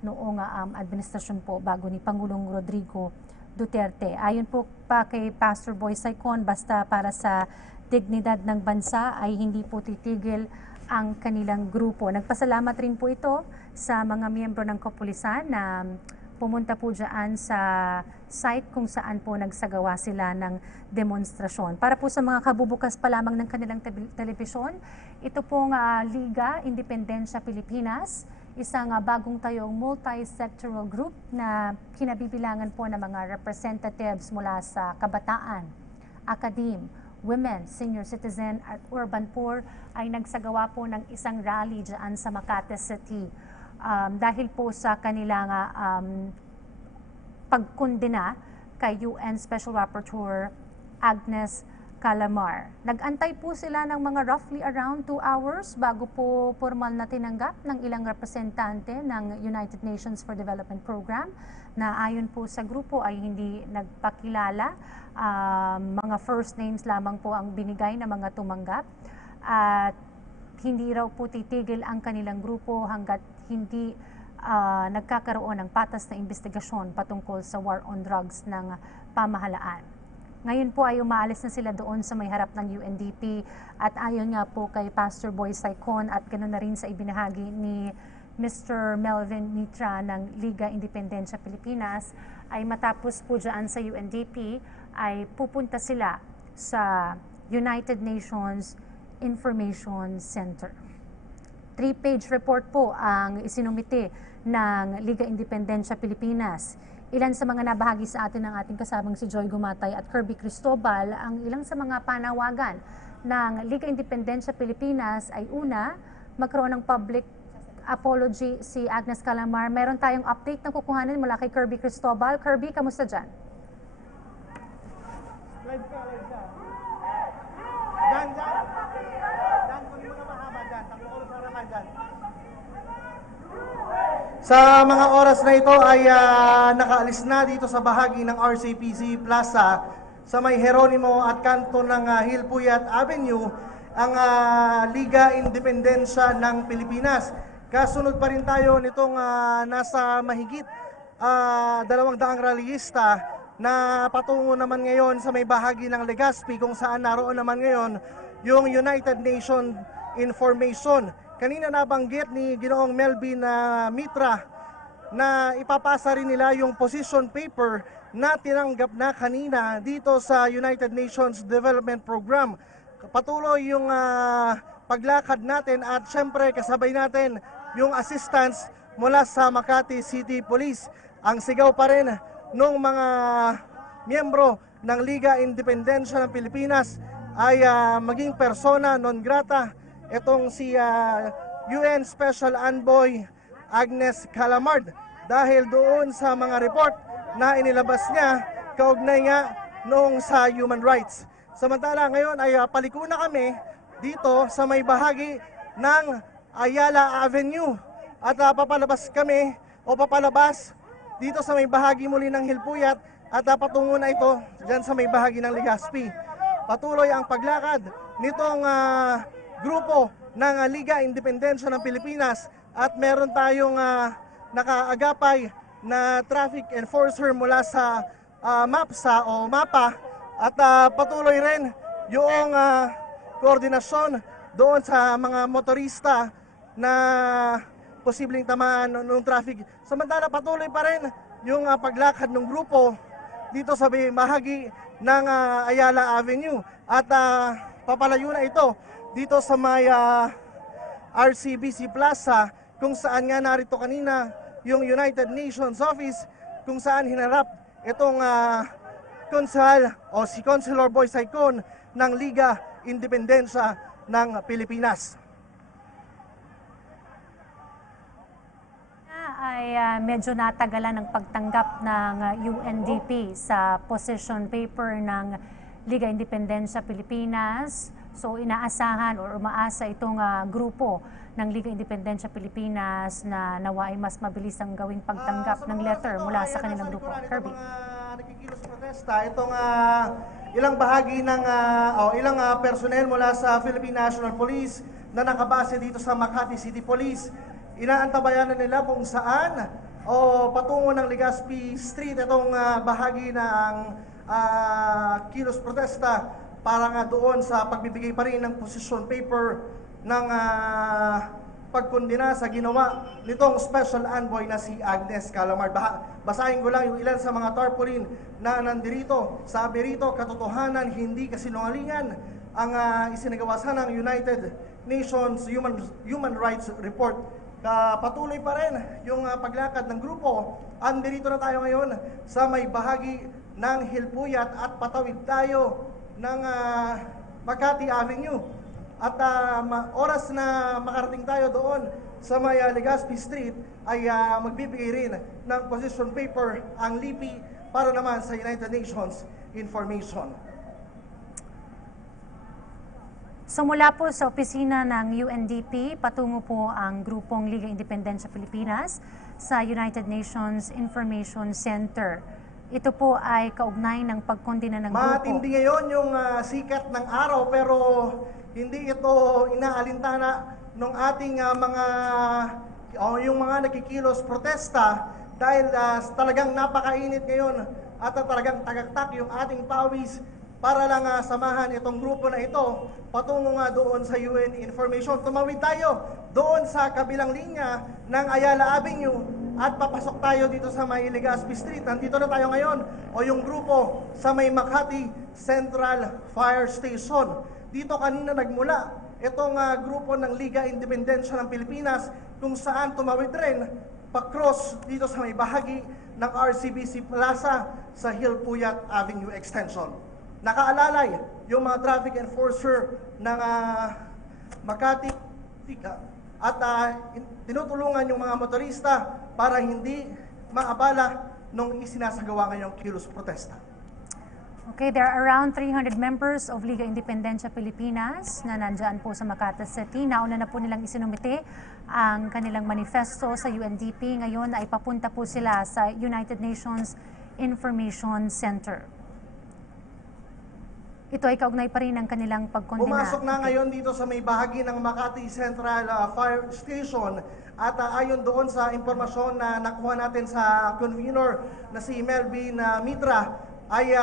noong administrasyon po bago ni Pangulong Rodrigo Duterte. Ayon po pa kay Pastor Boy Saicon, basta para sa dignidad ng bansa ay hindi po titigil ang kanilang grupo. Nagpasalamat rin po ito sa mga miyembro ng kapulisan na pumunta po dyan sa site kung saan po nagsagawa sila ng demonstrasyon. Para po sa mga kabubukas pa lamang ng kanilang telebisyon, ito pong Liga Independencia Pilipinas, isang bagong tayong multi-sectoral group na kinabibilangan po ng mga representatives mula sa kabataan, academe, women, senior citizen at urban poor ay nagsagawa po ng isang rally dyan sa Makati City. Dahil po sa kanilang pagkondena kay UN Special Rapporteur Agnes Calamar. Nag-antay po sila ng mga roughly around 2 hours bago po formal na tinanggap ng ilang representante ng United Nations for Development Program na ayon po sa grupo ay hindi nagpakilala. Mga first names lamang po ang binigay ng mga tumanggap at hindi raw po titigil ang kanilang grupo hanggat hindi nagkakaroon ng patas na investigasyon patungkol sa war on drugs ng pamahalaan. Ngayon po ay umaalis na sila doon sa may harap ng UNDP at ayon nga po kay Pastor Boy Saicon at ganoon na rin sa ibinahagi ni Mr. Melvin Mitra ng Liga Independencia Pilipinas ay matapos po dyan sa UNDP ay pupunta sila sa United Nations Information Center. 3-page report po ang isinumite ng Liga Independencia Pilipinas. Ilan sa mga nabahagi sa atin ng ating kasamang si Joy Gumatay at Kirby Cristobal, ang ilang sa mga panawagan ng Liga Independencia Pilipinas ay una, magkaroon ng public apology si Agnes Calamar. Meron tayong update na kukuhanin mula kay Kirby Cristobal. Kirby, kamusta dyan? Live ka. Dan, kung mo na mahaba dyan. Takbo ko sa harapan dyan. Sa mga oras na ito ay nakaalis na dito sa bahagi ng RCPC Plaza sa may Jeronimo at kanto ng Hilpuyat Avenue ang Liga Independensya ng Pilipinas. Kasunod pa rin tayo nitong nasa mahigit 200 rallyista na patungo naman ngayon sa may bahagi ng Legazpi kung saan naroon naman ngayon yung United Nations Information. Kanina nabanggit ni Ginoong Melvin Mitra na ipapasa rin nila yung position paper na tinanggap na kanina dito sa United Nations Development Program. Patuloy yung paglakad natin at syempre kasabay natin yung assistance mula sa Makati City Police. Ang sigaw pa rin ng mga miyembro ng Liga Independensya ng Pilipinas ay maging persona non grata itong si UN Special Envoy Agnes Callamard dahil doon sa mga report na inilabas niya kaugnay nga noong sa human rights. Samantala ngayon ay paliko na kami dito sa may bahagi ng Ayala Avenue at papalabas kami o papalabas dito sa may bahagi muli ng Hilpuyat at patungo na ito dyan sa may bahagi ng Legazpi. Patuloy ang paglakad nitong grupo ng Liga Independensya ng Pilipinas at meron tayong nakaagapay na traffic enforcer mula sa MAPSA o MAPA at patuloy rin yung koordinasyon doon sa mga motorista na posibleng tamaan ng traffic. Samantala patuloy pa rin yung paglakad ng grupo dito sa bahagi ng Ayala Avenue at papalayo na ito dito sa may RCBC Plaza kung saan nga narito kanina yung United Nations Office kung saan hinarap itong konsehal o si Councilor Boy Saicon ng Liga Independensya ng Pilipinas. Ay medyo natagalan ng pagtanggap ng UNDP sa position paper ng Liga Independensya Pilipinas. So inaasahan o umaasa itong grupo ng Liga Independensya Pilipinas na nawa ay mas mabilis ang gawing pagtanggap ng letter mula sa kanilang grupo. Kirby. Nakikilos protesta itong ilang bahagi ng ilang personnel mula sa Philippine National Police na nakabase dito sa Makati City Police. Inaantabayan na nila kung saan o patungo ng Legazpi Street itong bahagi ng kilos protesta para nga doon sa pagbibigay pa rin ng position paper ng pagkondena sa ginawa nitong special envoy na si Agnes Callamard. Basahin ko lang yung ilan sa mga tarpaulin na nandirito. Sabi rito, katotohanan, hindi kasinungalingan ang isinagawasan ng United Nations Human Rights Report. Patuloy pa rin yung paglakad ng grupo. Andirito na tayo ngayon sa may bahagi ng Hilpuyat at patawid tayo ng Makati Avenue. At oras na makarating tayo doon sa may Legazpi Street ay magbibigay rin ng position paper ang LIPI para naman sa United Nations Information. So mula po sa opisina ng UNDP, patungo po ang grupong Liga Independensya Pilipinas sa United Nations Information Center. Ito po ay kaugnay ng pagkondena ng grupo. Matindi ngayon yung sikat ng araw pero hindi ito inaalintana ng ating yung mga nakikilos protesta dahil talagang napakainit ngayon at talagang tagaktak yung ating pawis para lang samahan itong grupo na ito patungo nga doon sa UN Information. Tumawid tayo doon sa kabilang linya ng Ayala Avenue at papasok tayo dito sa may Legazpi Street. Nandito na tayo ngayon o yung grupo sa may Makati Central Fire Station. Dito kanina nagmula itong grupo ng Liga Independensya ng Pilipinas kung saan tumawid rin pa-cross dito sa may bahagi ng RCBC Plaza sa Hilpuyat Avenue Extension. Nakaalalay yung mga traffic enforcer ng Makati at tinutulungan yung mga motorista para hindi maabala nung isinasagawa ngayong kilos protesta. Okay, there are around 300 members of Liga Independencia Pilipinas na nandyan po sa Makati City. Nauna na po nilang isinumite ang kanilang manifesto sa UNDP. Ngayon ay papunta po sila sa United Nations Information Center. Ito ay kaugnay pa rin ng kanilang pagkondena. Pumasok na ngayon dito sa may bahagi ng Makati Central Fire Station at ayon doon sa impormasyon na nakuha natin sa convener na si Melvin Mitra ay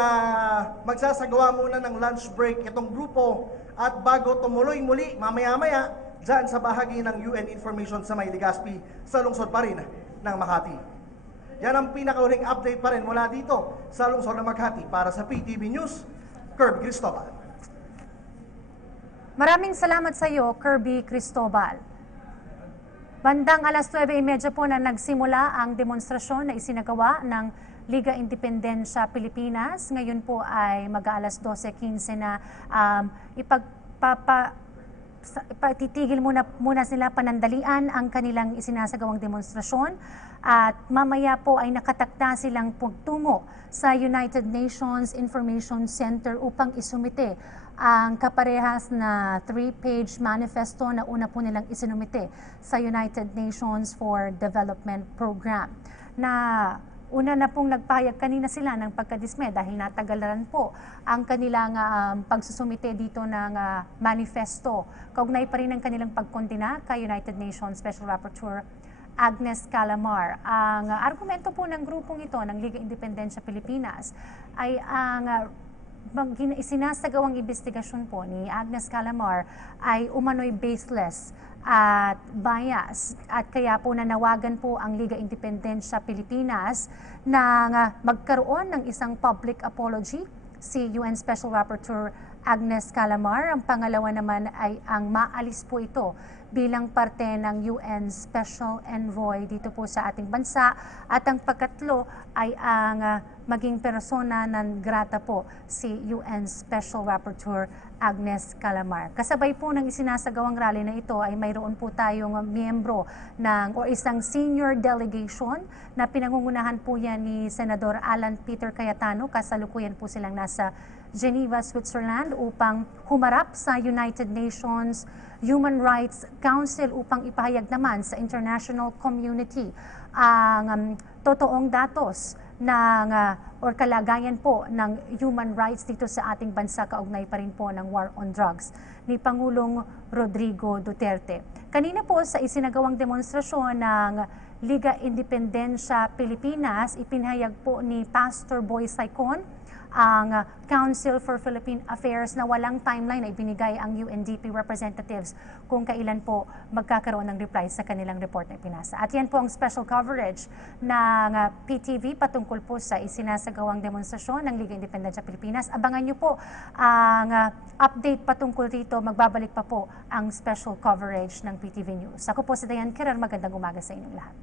magsasagawa muna ng lunch break itong grupo at bago tumuloy muli mamaya-maya dyan sa bahagi ng UN Information sa may Legazpi sa lungsod pa rin ng Makati. Yan ang pinakauling update pa rin mula dito sa lungsod ng Makati para sa PTV News. Kirby Cristobal. Maraming salamat sa iyo, Kirby Cristobal. Bandang alas 9:30 po na nagsimula ang demonstrasyon na isinagawa ng Liga Independencia Pilipinas. Ngayon po ay mag-aalas 12:15 na titigil muna sila panandalian ang kanilang isinasagawang demonstrasyon at mamaya po ay nakatakda silang pagtungo sa United Nations Information Center upang isumite ang kaparehas na 3-page manifesto na una po nilang isinumite sa United Nations for Development Program. Na una na pong nagpahayag kanina sila ng pagkadisme dahil natagalan po ang kanilang pagsusumite dito ng manifesto. Kaugnay pa rin ang kanilang pagkondena kay United Nations Special Rapporteur Agnes Calamar. Ang argumento po ng grupong ito ng Liga Independencia Pilipinas ay ang isinasagawang investigasyon po ni Agnes Calamar ay umano'y baseless at bias at kaya po nanawagan po ang Liga Independencia Pilipinas na magkaroon ng isang public apology si UN Special Rapporteur Agnes Calamar. Ang pangalawa naman ay ang maalis po ito bilang parte ng UN Special Envoy dito po sa ating bansa. At ang pagkatlo ay ang maging persona non grata po si UN Special Rapporteur Agnes Calamar. Kasabay po ng isinasagawang rally na ito ay mayroon po tayong miyembro o isang senior delegation na pinangungunahan po yan ni Senador Alan Peter Cayetano. Kasalukuyan po silang nasa Geneva, Switzerland upang humarap sa United Nations Human Rights Council upang ipahayag naman sa international community ang totoong datos ng or kalagayan po ng human rights dito sa ating bansa kaugnay pa rin po ng war on drugs ni Pangulong Rodrigo Duterte. Kanina po sa isinagawang demonstrasyon ng Liga Independencia Pilipinas, ipinahayag po ni Pastor Boy Saicon ang Council for Philippine Affairs na walang timeline na ibinigay ang UNDP representatives kung kailan po magkakaroon ng reply sa kanilang report na ipinasa. At yan po ang special coverage ng PTV patungkol po sa isinasagawang demonstrasyon ng Liga Independencia Pilipinas. Abangan nyo po ang update patungkol dito. Magbabalik pa po ang special coverage ng PTV News. Ako po si Diane Kirar. Magandang umaga sa inyong lahat.